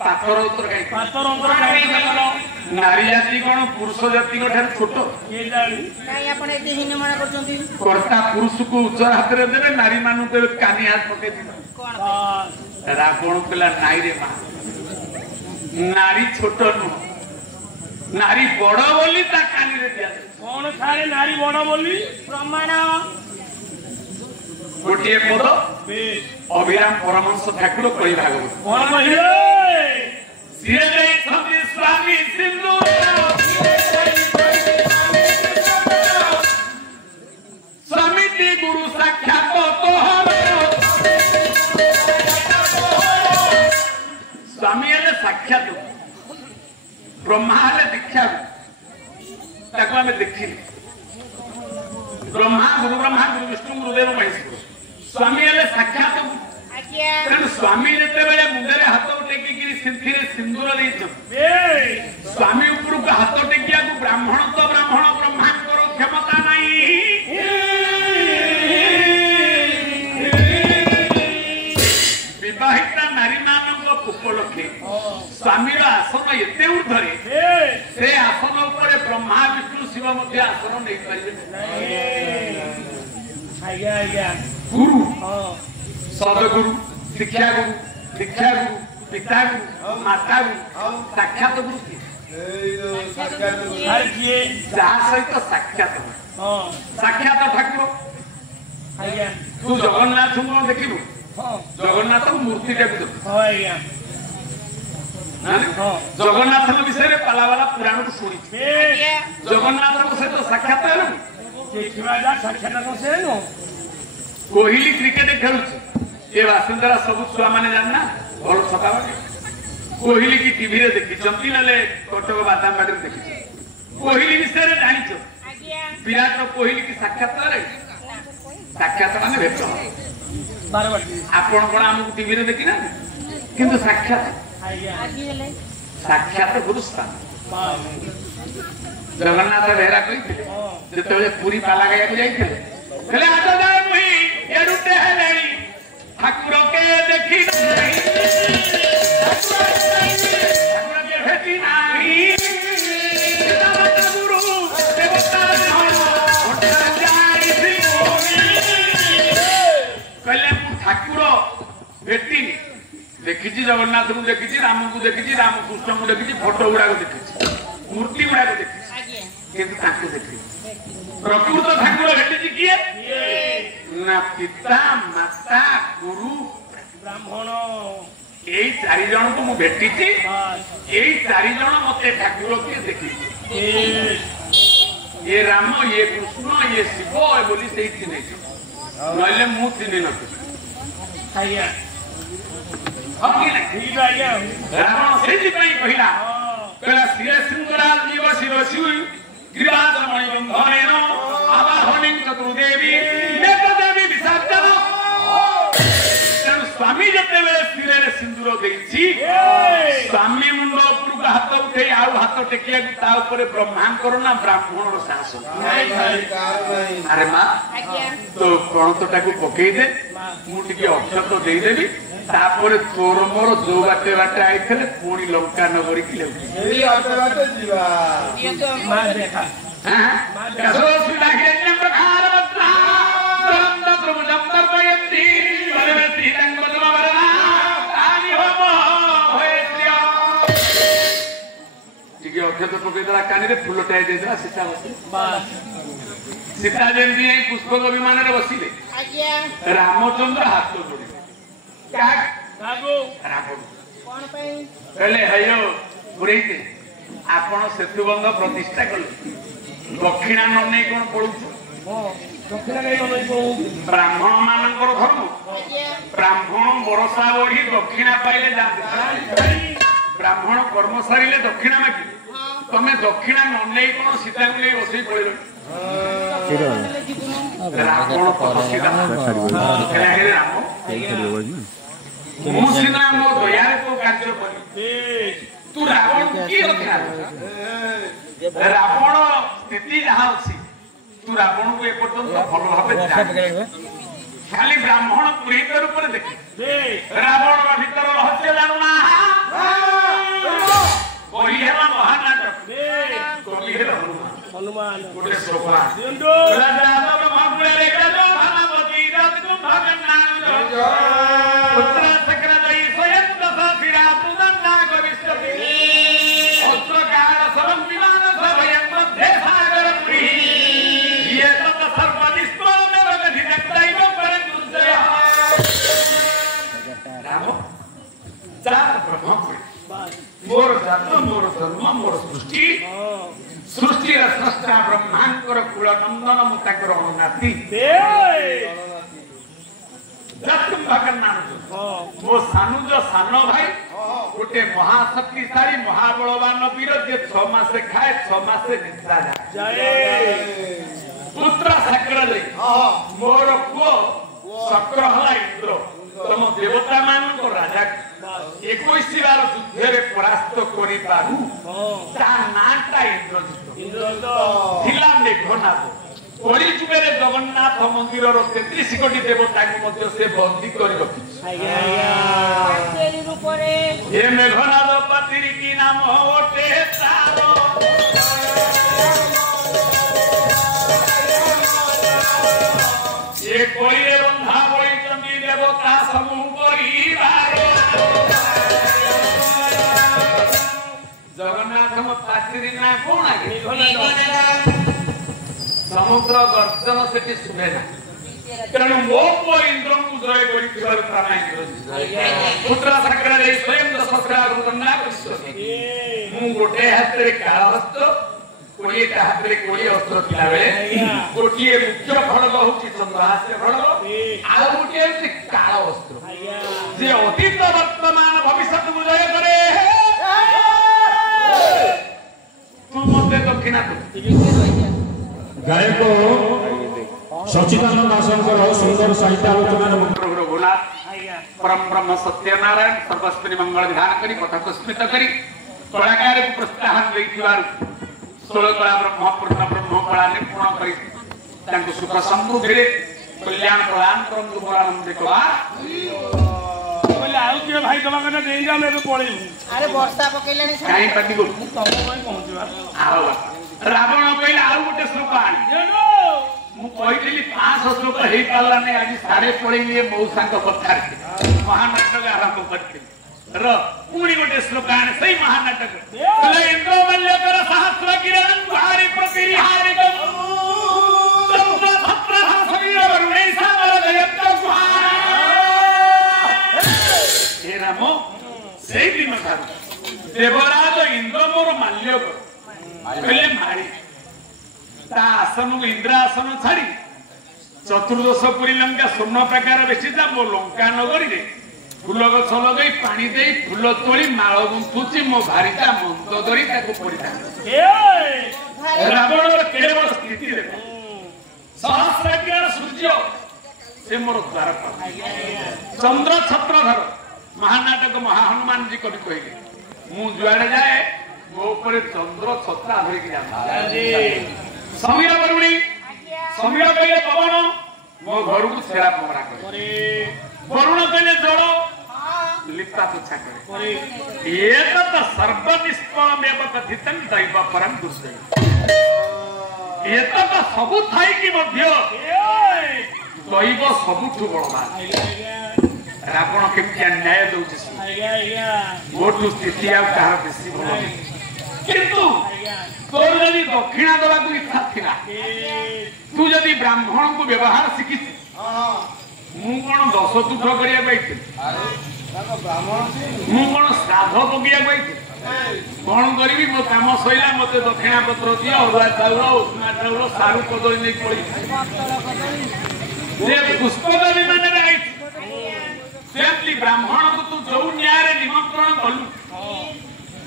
पाथर उत्तर कहीं पाथर उत्तर कहीं नारी जाति कौन पुरुष जाति छोट कर्ता पुरुष को उच्च हाथ में देवे नारी मान कानी हाथ पकड़ रावण कहला नाई रे मां नारी छोट नुह नारी बड़ बोली ता कानी रे दिया कौन थारे नारी बड़ बोली प्रमाण गोटे पद अभिराम परमहंस ठाकुर कई भागवत कौन कहिए सिए स्वामी सिंधु समिति गुरु साक्षात तोहर स्वामी हेले साक्षात ब्रह्मा हेले दीक्षा ताको आमे देखिले ब्रह्मा गुरु विष्णु गुरुदेव महेश्वर स्वामी हेले साक्षात तेणु स्वामी जिते बेले मुंडे हाथ टेकिकी सिंदूर स्वामी उपरक हाथ टेकिया ब्राह्मण तो ब्राह्मण ब्रह्मांकर क्षमता नहीं विवाहिता नारी मान उपलक्षे स्वामी आसन एते ऊर्धरे से आसन उपर ब्रह्मा विष्णु शिव मध्य आसन नहीं पारे गुरु सदगुरु शिक्षा गुरु दीक्षा गुरु पिता गुरु माता गुरु साक्षात गुरु जहाँ सहित साक्षात साक्षात ठाकुर तू जगन्नाथ देखू जगन्नाथ मूर्ति जगन्नाथ विषय पालावाला पुराण को शुणी जगन्नाथ सहित साक्षात कोहली क्रिकेट खेलु ये बासिंदा सब छुआ मैंने जानना भल छका कोहली की टीवी रे देखी चंदी ना कटक बादाम बाड़ी देखी कोहली विषय जानी विराट कोहली की साक्षात मान भेट आपण कौन आमको टीवी रे देखी ना किंतु साक्षात गुरुस्थान जगन्नाथ बेहरा कही जो पूरी पाला गाया जाइए ठाकुर के देखी भेटी गुरु कहले ठाकुर भेटी देखी जगन्नाथ को देखी राम को देखी रामकृष्ण को देखी फोटो गुड़ाक देखी मूर्ति गुड़ाक देखी किंतु देखी प्रकृत ठाकुर भेटी किए ना पिता माता गुरु ब्राह्मण यही चारि जन को मुझे भेटी यही चारि जन मते ठाकुर के देखी ये राम ये कृष्ण ये शिव बोली से चिन्ह नहले मु चिन्ह न रावण से कहला कहला शिर सिंहराज जीव शिव शिव गिरिराजमणि बंधनेन आवाहनी चतुर्देवी देवी विसर्जन स्वामी जिते बेले सिरे सिंदूर देछि स्वामी मुंड उपरक हाथ उठे आउ हाथ टेकिया ता ऊपर ब्रह्मांकर ना ब्राह्मणर साहस अरे मां तो प्रणतटा को पकई दे मु टिके अक्षत देई देबी तापर तोर मोर जो बाटे बाटे आइथले पुणी लंका नगरी की लेउ बाटे जीवा मां देखा हां कसो सुधा के नंबर खार बत्ता दंत प्रभुजम दर्पयति परमेति तंग बदमा वरना आनि होम होयत्या टिके अक्षत पकई दला कानी रे फुलटाय देला सीता बसी सीता जेंदी पुष्पक विमान रे बसिले रामचंद्र हाथ जोड़ी आपण सेतुबंध प्रतिष्ठा कले दक्षिणा नई कौन पड़ू ब्राह्मण मान धर्म ब्राह्मण बरसा बढ़ी दक्षिणा पाइले जाते ब्राह्मण कर्म सारे दक्षिणा मागे तमें दक्षिणा नई कौन सीता को नहीं बसई पड़े मुसिना मो दयार को कार्य करी तू रावण की रखा रावण स्थिति जहाँ अच्छी तू रावण को एपर्यंत भल भाव खाली ब्राह्मण पुरोहित रूप देखे रावण भीतर रहस्य जानूना महानाटक ହନୁମାନ ଗୋଟେ ଶ୍ଲୋକ ଦିଅନ୍ତୁ मोर जन्म मोर धर्म मोर सृष्टि सृष्टि स्रष्टा ब्रह्मांकर कुल नंदन मुताकर अनुनाती मो सानुज सान भाई गोटे महाशक्तिशाली महाबलवान वीर जे 6 मासे खाए 6 मासे निद्रा जाए पुत्र सक्र मोर पुओ सक्र हला इंद्र तम देवता मान राजा 21 बार युद्ध परास्त कर नाटा इंद्रजित थिला मेघनाथ कली जुगे जगन्नाथ मंदिर 33 कोटी देवता को से बंदी कर रखी मेघनाथ पातिर की नाम ओटे तारो ये कोई बंधा कोई चंदी देवता समूह परिवार जगन्नाथ पाचरी ना कौन आगे समुद्र गर्जन से शुभे ना कारण मो पु इंद्र को जय पुत्र सक्र स्वयं मु गोटे हाथ में कालहस्त 20टा हाथ में 20 अस्त्र थिला बेले गोटे मुख्य फड़क हूँ चंद्रहास्य फड़क आ गोटे हूँ काल अस्त्र जे अतीत वर्तमान भविष्य को जय करे तू मत दक्षिणा गायक सचिदानंद दासंकर सुंदर साहित्य आलोचना रघुनाथ परम ब्रह्म सत्यनारायण सर्वस्वी मंगल ध्यान करी कथा को स्मृत करी कलाकार को प्रोत्साहन देथिबार 16 कला ब्रह्म पूर्ण ब्रह्म कला निपुण करी तांको सुख समृद्धि कल्याण प्रदान करंतु बरानंद कला बोले आउ के भाई तमा कने देई जा ले पळेउ अरे वर्षा पकेलानी काई पाटी को तम कोई पहुंचबा आओ रावण कहले आउ गोटे श्लोक आनी देनो मु कहितली 500 श्लोक हेई पाला नै आज सारे पळेली मौसा को कथा महानाटक आरंभ करते र पुणी गोटे श्लोक आने सही महानाटक बोले इंद्र मल्यकर सहस्र किरण भारी प्रतिहारी देवराज इंद्र मोर माल्य कहले मारी ता आसन इंद्रासन छाड़ी चतुर्दश पुरी लंका स्वर्ण प्रकार बेसी मो लंका नगरी रे फूल गछ लगे पानी दे फूल तोली माल गुंथुची मो भारीटा मंत्र धरी परिधान रावण केवल स्थिति देख सहस्राज्ञार सूर्य से मोर द्वार चंद्र छत्रधर महानाटक महाहनुमान जी कवि कहले मु जुआड़े जाए मो ऊपर चंद्र छत्रा धरिक समीर बरुणी समीर कहले पवन मो घर को छेड़ा पमरा करे वरुण कहले जल लिप्ता तुच्छा करे ये तो सर्वनिष्फलमेव कथितं दैव परम दुर्दैव ये तो सबु थाई कि मध्य दैव सबुठु बड़वान रावण केमती न्याय दौची मोटू स्थिति आहार बेसी भल किंतु तोर जदि दक्षिणा देवा इच्छा थिला तू जदि ब्राह्मण को व्यवहार शिखी मु कौन 10 तुठ करिया पाइथि मु कौन श्राद्ध पगिया पाइथि कौन करी मो काम सइला मते दक्षिणा पत्र दिया अरुआ चाउल उष्णा चाउल सारू कदली नहीं पड़ी जे पुष्पक विमान आई सेमली ब्राह्मण को तू जो न्याय निमंत्रण कलु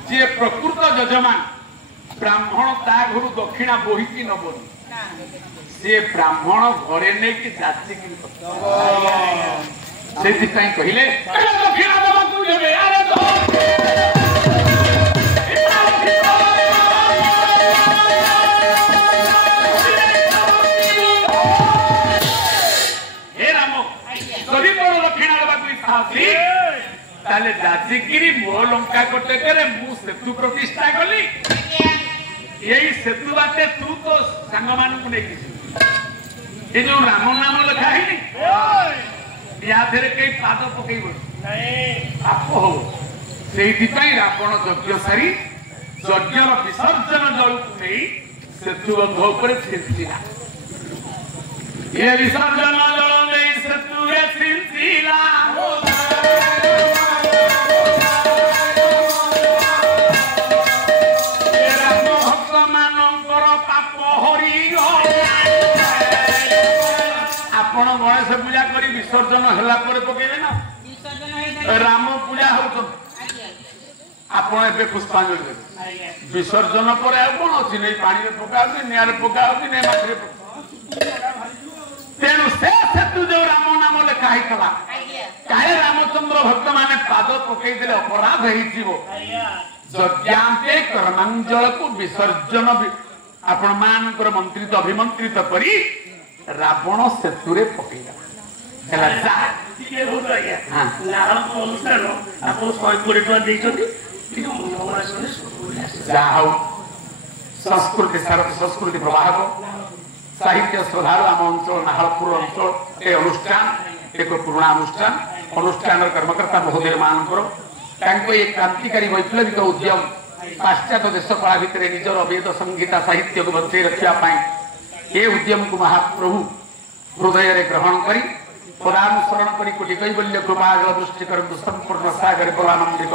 जे प्रकृत यजमान ब्राह्मण ता घर दक्षिणा बोहिकी नबनी से ब्राह्मण घरे नहीं कि जाति की से कहले दक्षिणा देवा तू जबे अरे तो हे राम कभी बड़ दक्षिणा देवा तू इच्छा ताले जातिगिरी मो लंका कोटे करे मु सेतु प्रतिष्ठा कली यही सेतु बाटे तू तो सांग मानक नहीं ये जो राम नाम लिखा है या कई पाद पकईब पाप हो से रावण यज्ञ सारी यज्ञर विसर्जन जल को नहीं सेतु बंध उपर छिंचिला ये विसर्जन जल नहीं सेतु छिंचिला आपण गणेश पूजा करी विसर्जन होला पर पकेबे ना राम पूजा हो आपण एबे पुष्पांजलि देबे विसर्जन पर आ कोन अछि नै पानी रे पका कि नियार पका कि नै माथरे तेनु से सेतु जो राम नाम लिखा हितला काहे रामचंद्र भक्त माने पाद पकई देले अपराध हेई जीवो यज्ञांते कर्मांजल को विसर्जन आपण मानकर मंत्रित अभिमंत्रित करी रावण सेतु रे पकईला हला जा टिके हो गया हां नाम को अनुसार आपण 100 कोटी टका देइछथि कि जा हो संस्कृति सारथ संस्कृति प्रवाह साहित्य श्रद्धालु आम अंचल नाहलपुर अंचल ए अनुष्ठान एक पुराना अनुष्ठान कर्मकर्ता महोदय मानकर ये क्रांतिकारी वैप्लविक उद्यम पाश्चात्य देश कला भितर निजर वेद संहिता साहित्य को बचाई रखा ये उद्यम को महाप्रभु हृदय रे ग्रहण करी पदानुसरण करी कोटि कैवल्य कृपा दृष्टि करंतु संपूर्ण सागर बलानंदित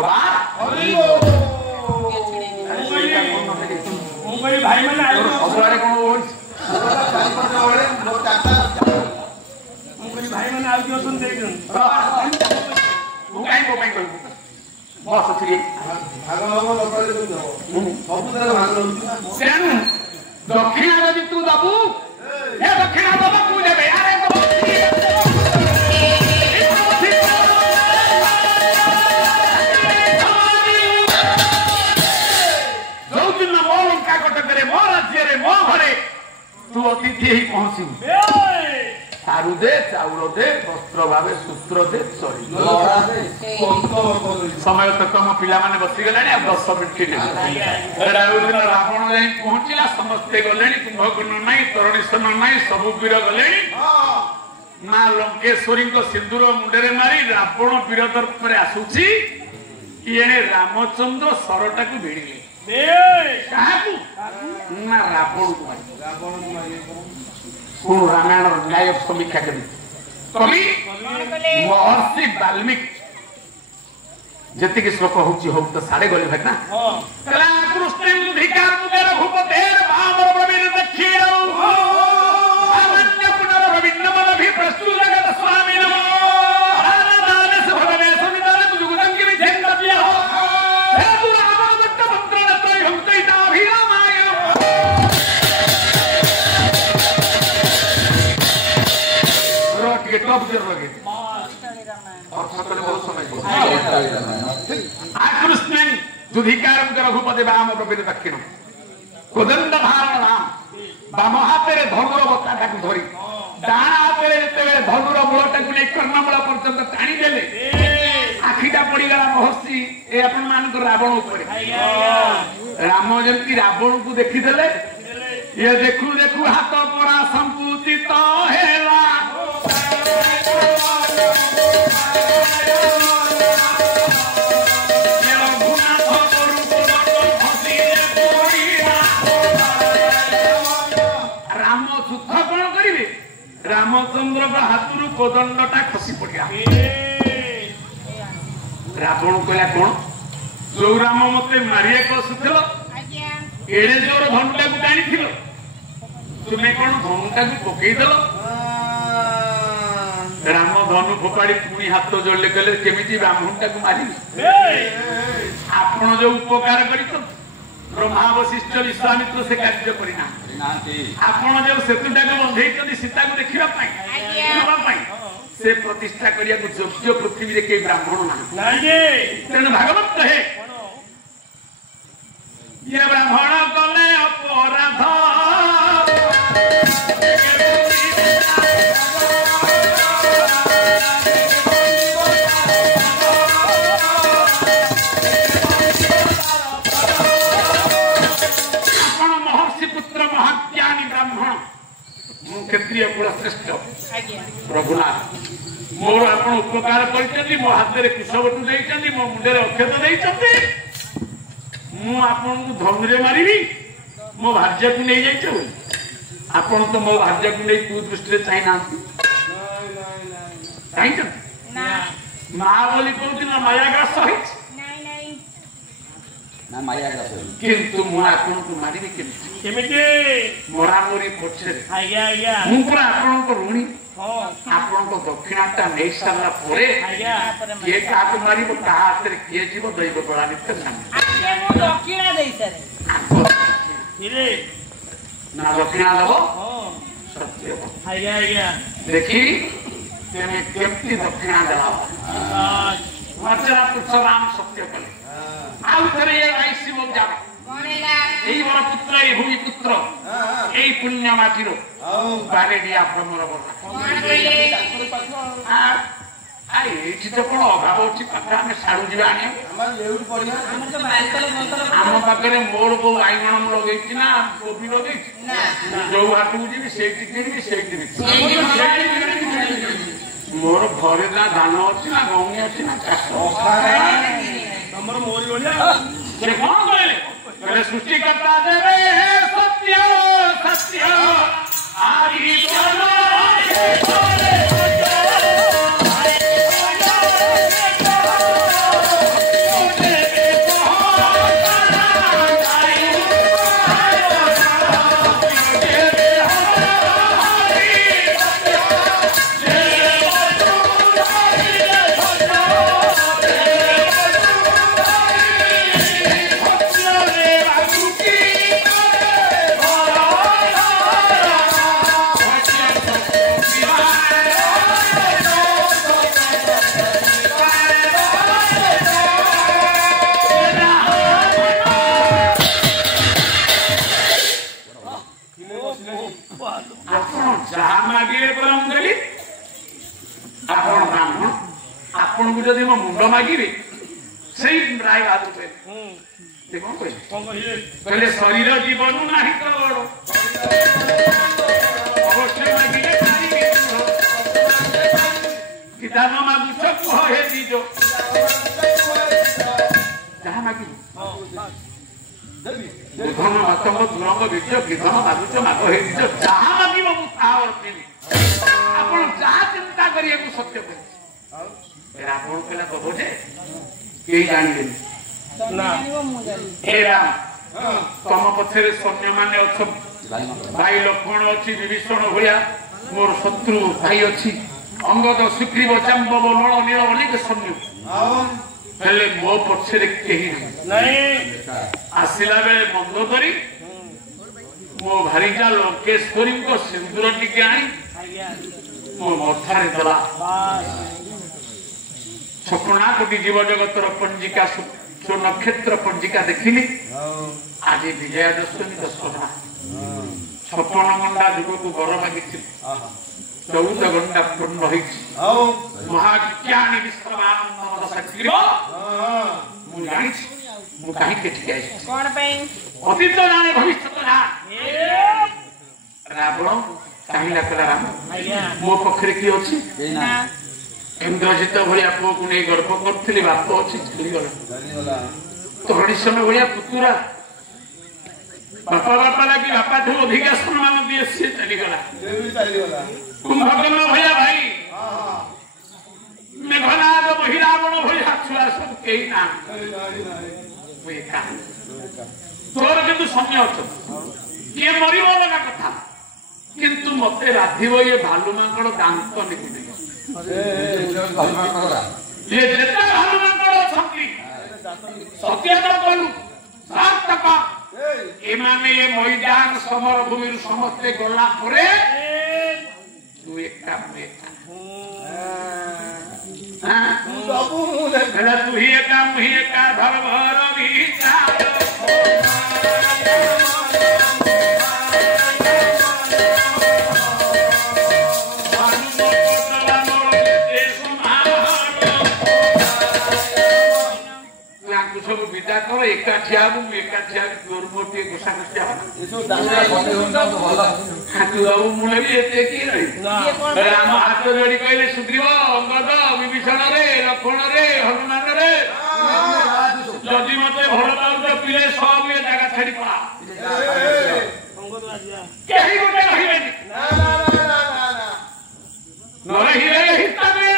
भाई माने सबरे कोन भाई माने आउ दियो सुन देइछन तू काई कहू बस छी सेनु दक्षिणा यदि तू दबू ये दक्षिणा दबा तू देबे जो दिन मो लंका कटकरे मो राज्य रे मो घरे तू अतिथि ही पहुंची सारू दे चाउल दे वस्त्र भावे सूत्र दे चली समय तक मो पिला माने बसी गलानी 10 मिनिट दिन रावण जाई पहुंचला समस्ते गलेनी कुंभकर्ण नाही तरणीसन नाही सब वीर गलेनी मां लंकेश्वरी को सिंदूर मुंडरे मारी रावण वीर दर्प रे आसुची येने रामचंद्र सरटा को भिड़िले काकू ना रावण को कौन रामायण न्याय समीक्षा करी कवि महर्षि वाल्मीकि जति श्लोक होची हो तो साढ़े गले भाई ना कला कृष्ण धिकार मुगे रघुपतेर भामर प्रवीर दक्षिण अनन्य पुनर्विन्न मन भी प्रस्तुत जगत स्वामी नमो राधादान से भगवे सुनिदान जुगदं की विजयंतव्य हो हे तू रावण दत्त मंत्र नत्रय हुतैता अभिरामाय रोट के टॉप जर लगे और सकल बहुत समय आकृष्ण जुधिकारम कर रघुपति राम प्रवीर दक्षिण कोदंड धारण नाम बाम हाथ रे धनुर बत्ता को धरी डाण हाथ रे जेते धनुर मूलटा को नहीं कर्णमूल पर्यंत टाणी देले आखिटा पड़ी गला महर्षि ए अपन मान को रावण ऊपर राम जंती रावण को देखि देले ये देखु देखु हाथ परा संपूजित हेला रामचंद्र का हाथ कोदंडटा खसी पड़ा रावण कहला कौन जो राम मते मारिया कसुथिल एड़े जोर घंटा को टाणी तुम्हें कौन घंटा को पकई देल राम धनु फोपाड़ी पुणी हाथ जोड़े कहले केमिति ब्राह्मणटा को मारी आपण जो उपकार करी ब्रह्मा वशिष्ठ विश्वामित्र से कार्य करना आपण जो सेतुटा को बंधई सीता को देखा से प्रतिष्ठा करिया को योग्य पृथ्वी रे के ब्राह्मण ना तेणु भागवत कहे ये ब्राह्मण कले अपराध मोर आपण उपकार करछन्ती मो हाथ रे कुशवटु देइछन्ती मो मुंडे रे अक्षत देइछन्ती मु आपण को धमरे मारिबी मो भार्य को नहीं जाइछो आपण तो मो भार्य को नहीं तू दृष्टि रे चाहि नांती चाहि ना ना बोली कहती ना माया ग्रास सहित नहीं ना माया ग्रास किंतु मु आपण को मारिबी केमिति मोरा मोरी पछरे आज्ञा आज्ञा मु पूरा आपण को ऋणी हां आपण को दक्षिणाटा नै साला परे आज्ञा के काक मारिबो ता हाथ रे के जीव दैव बळा नित्य सामने आगे मु दक्षिणा देई सरे रे ना दक्षिणा दबो हां सत्य आज्ञा आज्ञा देखी तेने केमती दक्षिणा देला वचरा पुत्र राम सत्य कले आउ थरे ये राइसी मो जा कोनेला एई वर पुत्र ए भूमि पुत्र एई पुण्य माटीरो बारे दिया भ्रमर बोला कोन कइले आई एठी तो कोन अभाव अछि पाखा में साडू जिबा आने हमर तो बालकल बोतल आम पाखरे मोर को आइगण लगेछि ना कोबी लगेछि ना जो हाटू जिबी सेठी किनबी सेठी मोर घरे ना धान अछि ना गहूं अछि ना चाष हमर मोरी बढिया से कोन कहले कहले सृष्टि करता देवे हे सत्य सत्य आदि चलो आपण को जदि मुंड मागिबे सही राय बात पे देखो कहले शरीर जीवन नाही तो अवश्य मागिले पारिबे किताब मागु सब हे दीजो जहां मागी धन मतंग दुरंग विद्य विधन मागुच माग हे दीजो जहां मागिबो मु तावर पिनी आपण जहां चिंता करिए को सत्य पे रावण के ना कहो जे के जानिले ना हे राम तम पछरे सैन्य माने अछ भाई लक्ष्मण अछि विभीषण भया मोर शत्रु भाई अछि अंगद सुग्रीव जाम्बव नळ नील अनेक सैन्य हेले मो पछरे केही नहीं आसिला बेले मंद करी मो भारीजा लंकेश्वरी को सिंदूर टिके आनी मो मथारे दला सपना कोटि जीव जगत पंजिका सो नक्षत्र पंजिका देखिली आज विजया दशमी दशहरा 56 घंटा जुग को बर मागी 14 घंटा पूर्ण हो महाज्ञानी विश्वमानंद सक्रिय मु जानि मु काहे के ठीक है कोन पे अतीत जाने भविष्य जाने रावण चाहिला कला राम मो पखरे की अछि ना इंद्रजित भलिया पुओ को नहीं गर्भ करथिली बाप अछि चली गला तो हरिशन भलिया पुतुरा बापा लगी बापा ठो अधिक सम्मान दिए से चली गला कुंभकर्ण भलिया भाई मेघनाद महिरावण भलिया छुआ सब केही ना कोई का तोर किंतु समय अछि के मरिबो लगा कथा किंतु मते राधिब ये भालू मांकड़ दांत निकुटे ये जेता भालू मांकड़ छकी सत्यता कलु सार्थक एमाने ये मैदान समर भूमि समस्ते गला परे तू एक काम हां बाबू भला तू ही एक काम ही एक भर भर विचार सब विदा कर एकाठिया एकाठिया गोरमोटी गोसा गोसा एसो दादा बने होना तो भला हाथू बाबू मुले भी एते की रही राम हाथ जोड़ी कहले सुग्रीव अंगद विभीषण रे लक्ष्मण रे हनुमान रे जदि मते भल पाउछ पिले सब ये जगह छाड़ी पड़ा केही गोटे रहिबेनी न रहिले हिताबे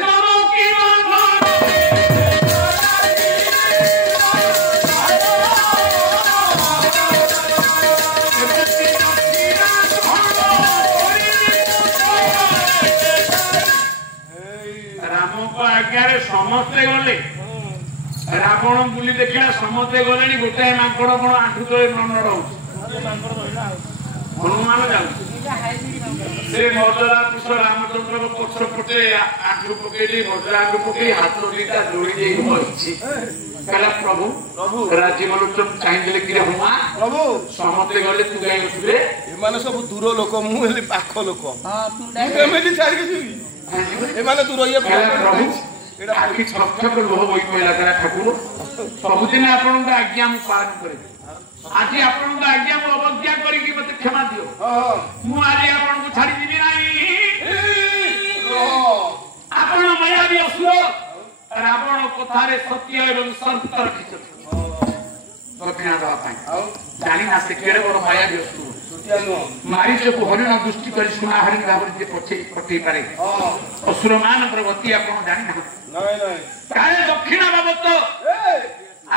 नमो की आज्ञारे समस्ते गले रावण बुली देखा समस्ते गले गोटाए मांकड़ कौन आंठू तले नड़ हनुमान जाऊ मर्दरा पुष रामचंद्र पक्ष पटे आंठू पकईली मर्दरा आंठू पकई हाथ दीटा जोड़ी बही प्रभु राजीवलोचन चाहिए कि हनुमान प्रभु समस्ते गले तू कहीं उठे एमाने सब दूर लोक मुझे पाख लोक केमी छाड़ी एमाने तू रही प्रभु आखि छक लोह बही पड़ा ठाकुर सबुदिन आपण आज्ञा पालन करे आज आपण आज्ञा अवज्ञा करके मत क्षमा दियो मु आज आपण को छाड़ी दिबी नाही आपण मायावी असुर रावण कथारे सत्य एवं सत्य रखिछ दक्षिणा दवा पाई जानी ना से केड़े बड़ मायावी असुर मारीच को हरिण दृष्टि कर सुना हरिण भाव पठे पारे असुर मान गति आपण जानी ना काहे दक्षिणा बाबत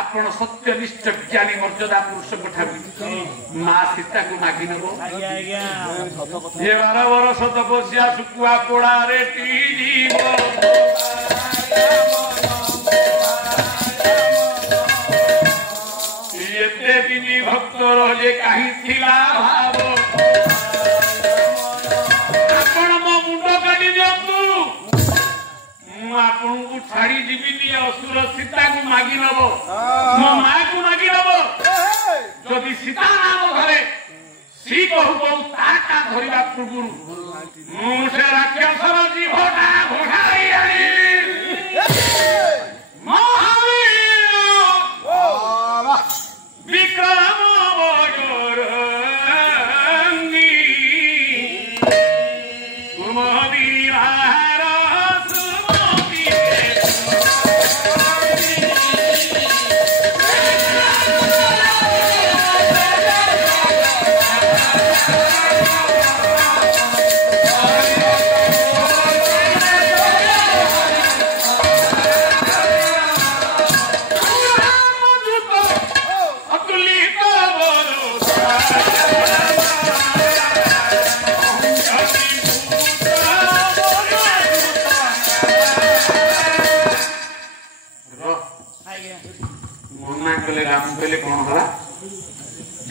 आपण सत्यनिष्ठ ज्ञानी मर्यादा पुरुष ठाकुर माँ सीता को मागी नबो ये 12 वर्ष तपस्या सुकुआ पोड़ा रे जीव एते दिन भक्त रहे कहीं थिला भाव आपण मो मुंड काटी दियंतु आपन को छाड़ी जीविनी असुर सीता को मागी नबो मो मां को मागी नबो जदि सीता नाम घरे सी कहू कहू ताका धरिबा पूर्व मु से राक्षसर जीवटा घोड़ाई आनी विक्रम बजरंगी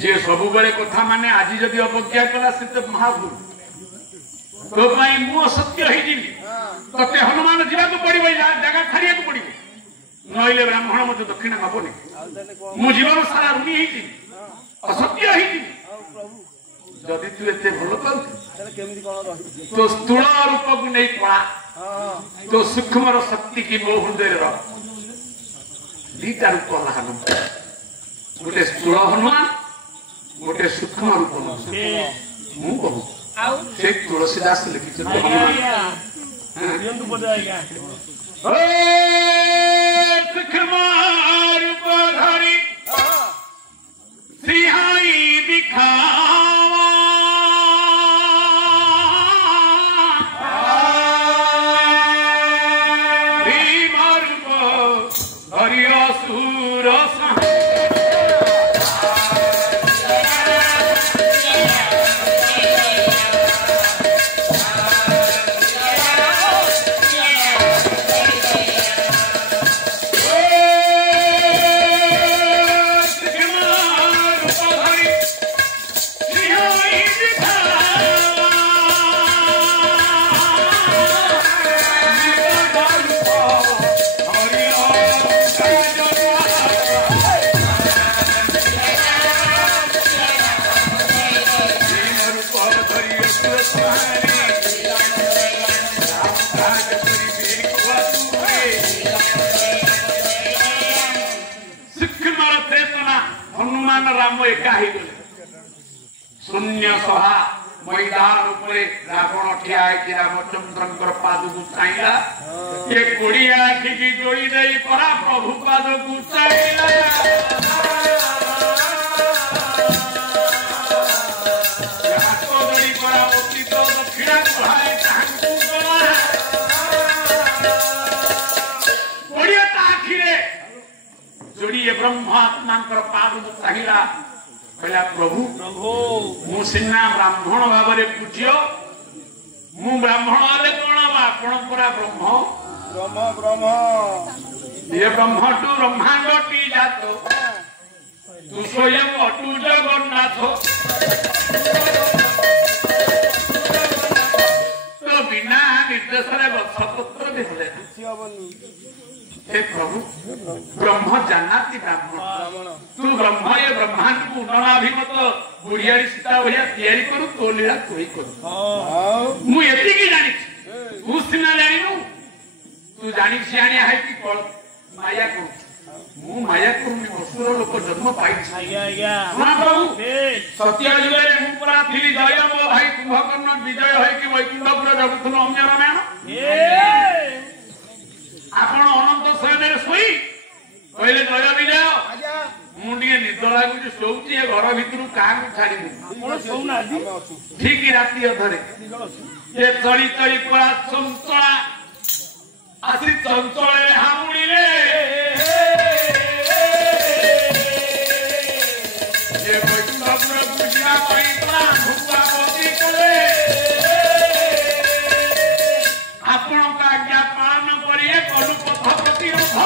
जे सबु बेले कथा माने आज जदि अवज्ञा कला से तो महाभूल तो भाई मु सत्य ही जिनी तते हनुमान जीवा को पड़िबो जगह छाड़िया को पड़िबो नइले ब्राह्मण मते दक्षिणा नबोनी मु जीवन सारा रुनी ही जिनी असत्य ही जिनी जदि तू एते भलो कर तले केमि कोन रही तो स्थूल रूप को नहीं पड़ा तो सूक्ष्म रो शक्ति की मो हृदय रो दीटा रूप लाहनु गोटे स्थूल हनुमान गोटे सूक्ष्म रूप मु कहू से तुलसीदास लिखित सूक्ष्म रूप धरी सिंहाई दिखावा भीम रूप धरी असुर राम एका शून्य सभा मैदान उपरे रावण ठिया कि रामचंद्र पाद को चाहला ये कोड़िया आखिकी जोड़ी दे परा प्रभु पाद को चाहला हाथ जोड़ी परा मूर्ति तो दक्षिणा कुहाए तांकु गला कोड़िया आखिरे जोड़ी ये ब्रह्मात्मा पाद को चाहला कहला प्रभु मु सिन्हा ब्राह्मण भाव में पूज्य मु ब्राह्मण हेले कौन आपण पूरा ब्रह्म ब्रह्म ब्रह्म ये ब्रह्म टू ब्रह्मांड टी जात तू स्वयं अटू जगन्नाथ तो बिना निर्देश गछपत्र देले हे प्रभु ब्रह्म जानाति ब्राह्मण तू ब्रह्म ये ब्रह्मांड को उन्ननाभिमत गुड़ियारी सीता भैया तैयारी करू तो लीला तू ही करू मु एति की जानि तू सिना जानिनु तू जानि सियाणिया है कि माया करू मु माया करू असुर लोक जन्म पाई आज्ञा आज्ञा हां प्रभु सत्य जुगरे मु पुरा थिली जय मो भाई कुंभकर्ण विजय है कि वैकुंठपुर जगतुन अन्य रामायण आपण अनंत शयन सोई कहले जय विजय मुंडिए निद लागुची सोउची ए घर भितरु काहू छाड़िबु ठीक राती अधरे ये चली चली परा चंचला आसी चंचले हामुड़ी रे ये वैकुंठपुर बुझिया पई परा भुआ पति करे आपण का आज्ञा पालन करिए कलु पथ प्रतिरोध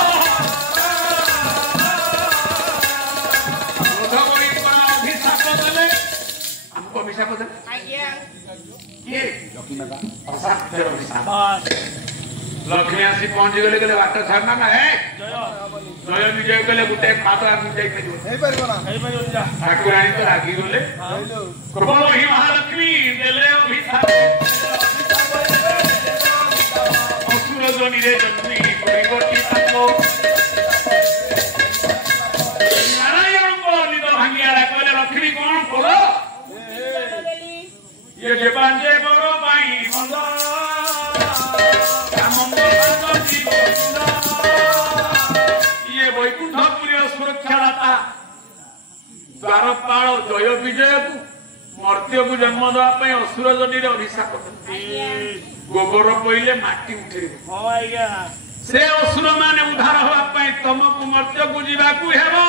लक्ष्मी आसी पहुंची गले गले बाट छाड़ना ना है जय विजय गले गुटे पाता विजय ठाकुराणी तो रागी गले प्रभु ही महालक्ष्मी देले अभिशाप असुर जनी रे जन्मी परिवर्ती ताको नारायण को निद भांगिया कहले लक्ष्मी कौन करो ये जे बांजे बरो पाई मंद कामंद बांजी ये वैकुंठपुरी सुरक्षादाता द्वारपाल जय विजय को मर्त्य को जन्म देवा पई असुर जनी रे अभिशाप गोबर पइले माटी उठे से असुर माने उद्धार होवा पई तमको मर्त्य को जीवा को हेबो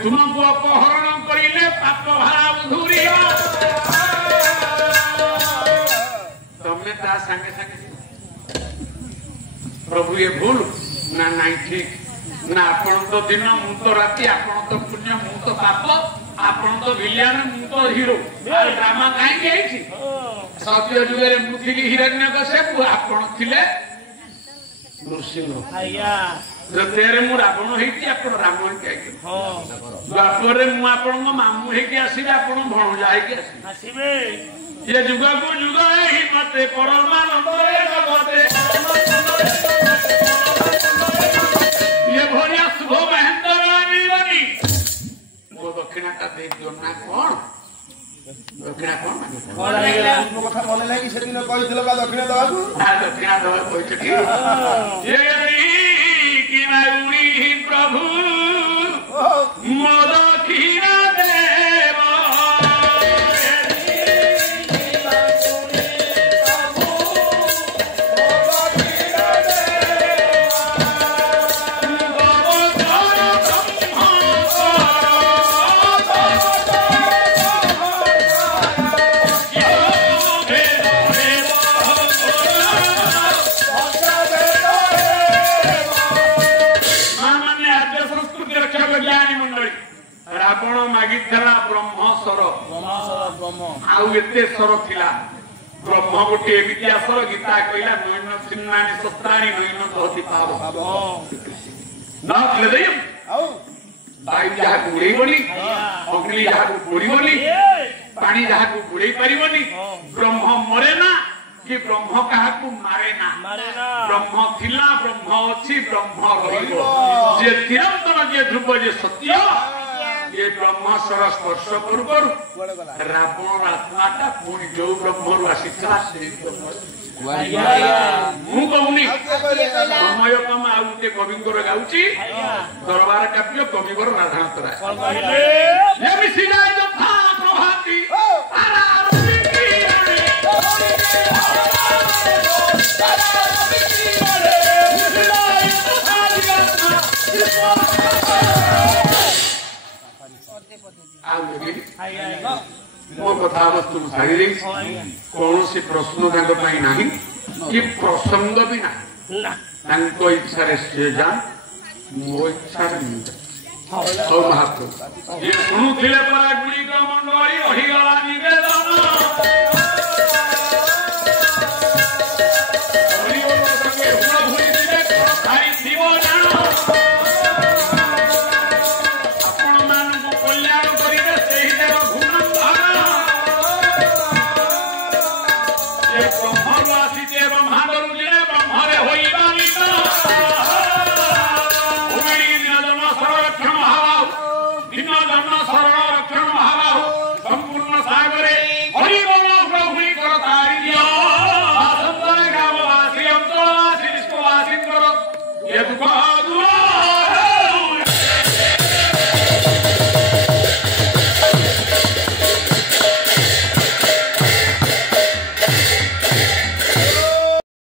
तुमको अपहरण करिले पाप भारा बुधुरिया तमे ता संगे संगे प्रभु ये भूल ना नहीं ठीक ना आपण तो दिन मु तो राति आपण तो पुण्य मु तो पाप आपण तो विलियन मु तो हीरो ड्रामा काई गई थी सत्य जुगरे मु थी हिरण्यकश्यप आपण थिले नृसिंह आया तेरे मु रावण हेकी आपण राम हेकी आके द्वापर मु आपण मामू हेकी आसीबे आपण भणजा हेकी आसीबे ये जुग को जुग ही मते परमानंद जगते ये भरिया शुभ महेंद्र मिलनी वो दक्षिणा का दे दियो ना कोन दक्षिणा कोन कथा मन लागी सेदिन कहिथिलो का दक्षिणा दबाकू दक्षिणा दबा कहिछि ये की मारुणी प्रभु मोद खीरा देव रावण मागिला ब्रह्मस्वर आउ एते स्वर थिला ब्रह्म गोटे एमितिया स्वर गीता कहला नयन सिन्नानि शस्त्राणि नयन दहति पाव न हृदय वायु जहा गुड़ेबनी अग्नि जहा गुड़ीबनी पानी जहा गुड़े पारिबनी ब्रह्म मरे ना कि ब्रह्म काहाकू मारे ना ब्रह्म थिला ब्रह्म अच्छी ब्रह्म रहिबो जे निरंतर जे ध्रुव जे सत्य ये ब्रह्मस्वर स्पर्श करू करू रावण आत्माटा पुणी जो ब्रह्म आसीला ମୁଁ କହୁନି ସମୟ କମ ଆଉ ଗୋଟେ କବିଙ୍କର ଗାଉଛି ଦରବାର କାବ୍ୟ କବିଙ୍କର ରାଧାନ୍ତରା ପ୍ରଭାତି ମୋ କଥା ବସ୍ତୁ ଛାଡ଼ି ଦେଇଛି କୌଣସି ପ୍ରଶ୍ନ ତାଙ୍କ ପାଇଁ ନାହିଁ କି ପ୍ରସଙ୍ଗ ବି ନାହିଁ ତାଙ୍କ ଇଚ୍ଛାରେ ସେ ଯାଆ ମୋ ଇଚ୍ଛାରେ ହଉ ମହାପ୍ରଭୁ ଯିଏ ଶୁଣୁଥିଲେ ପରା ଗୁଳିକ ମଣ୍ଡଳୀ ରହିଗଲା ନିବେଦନ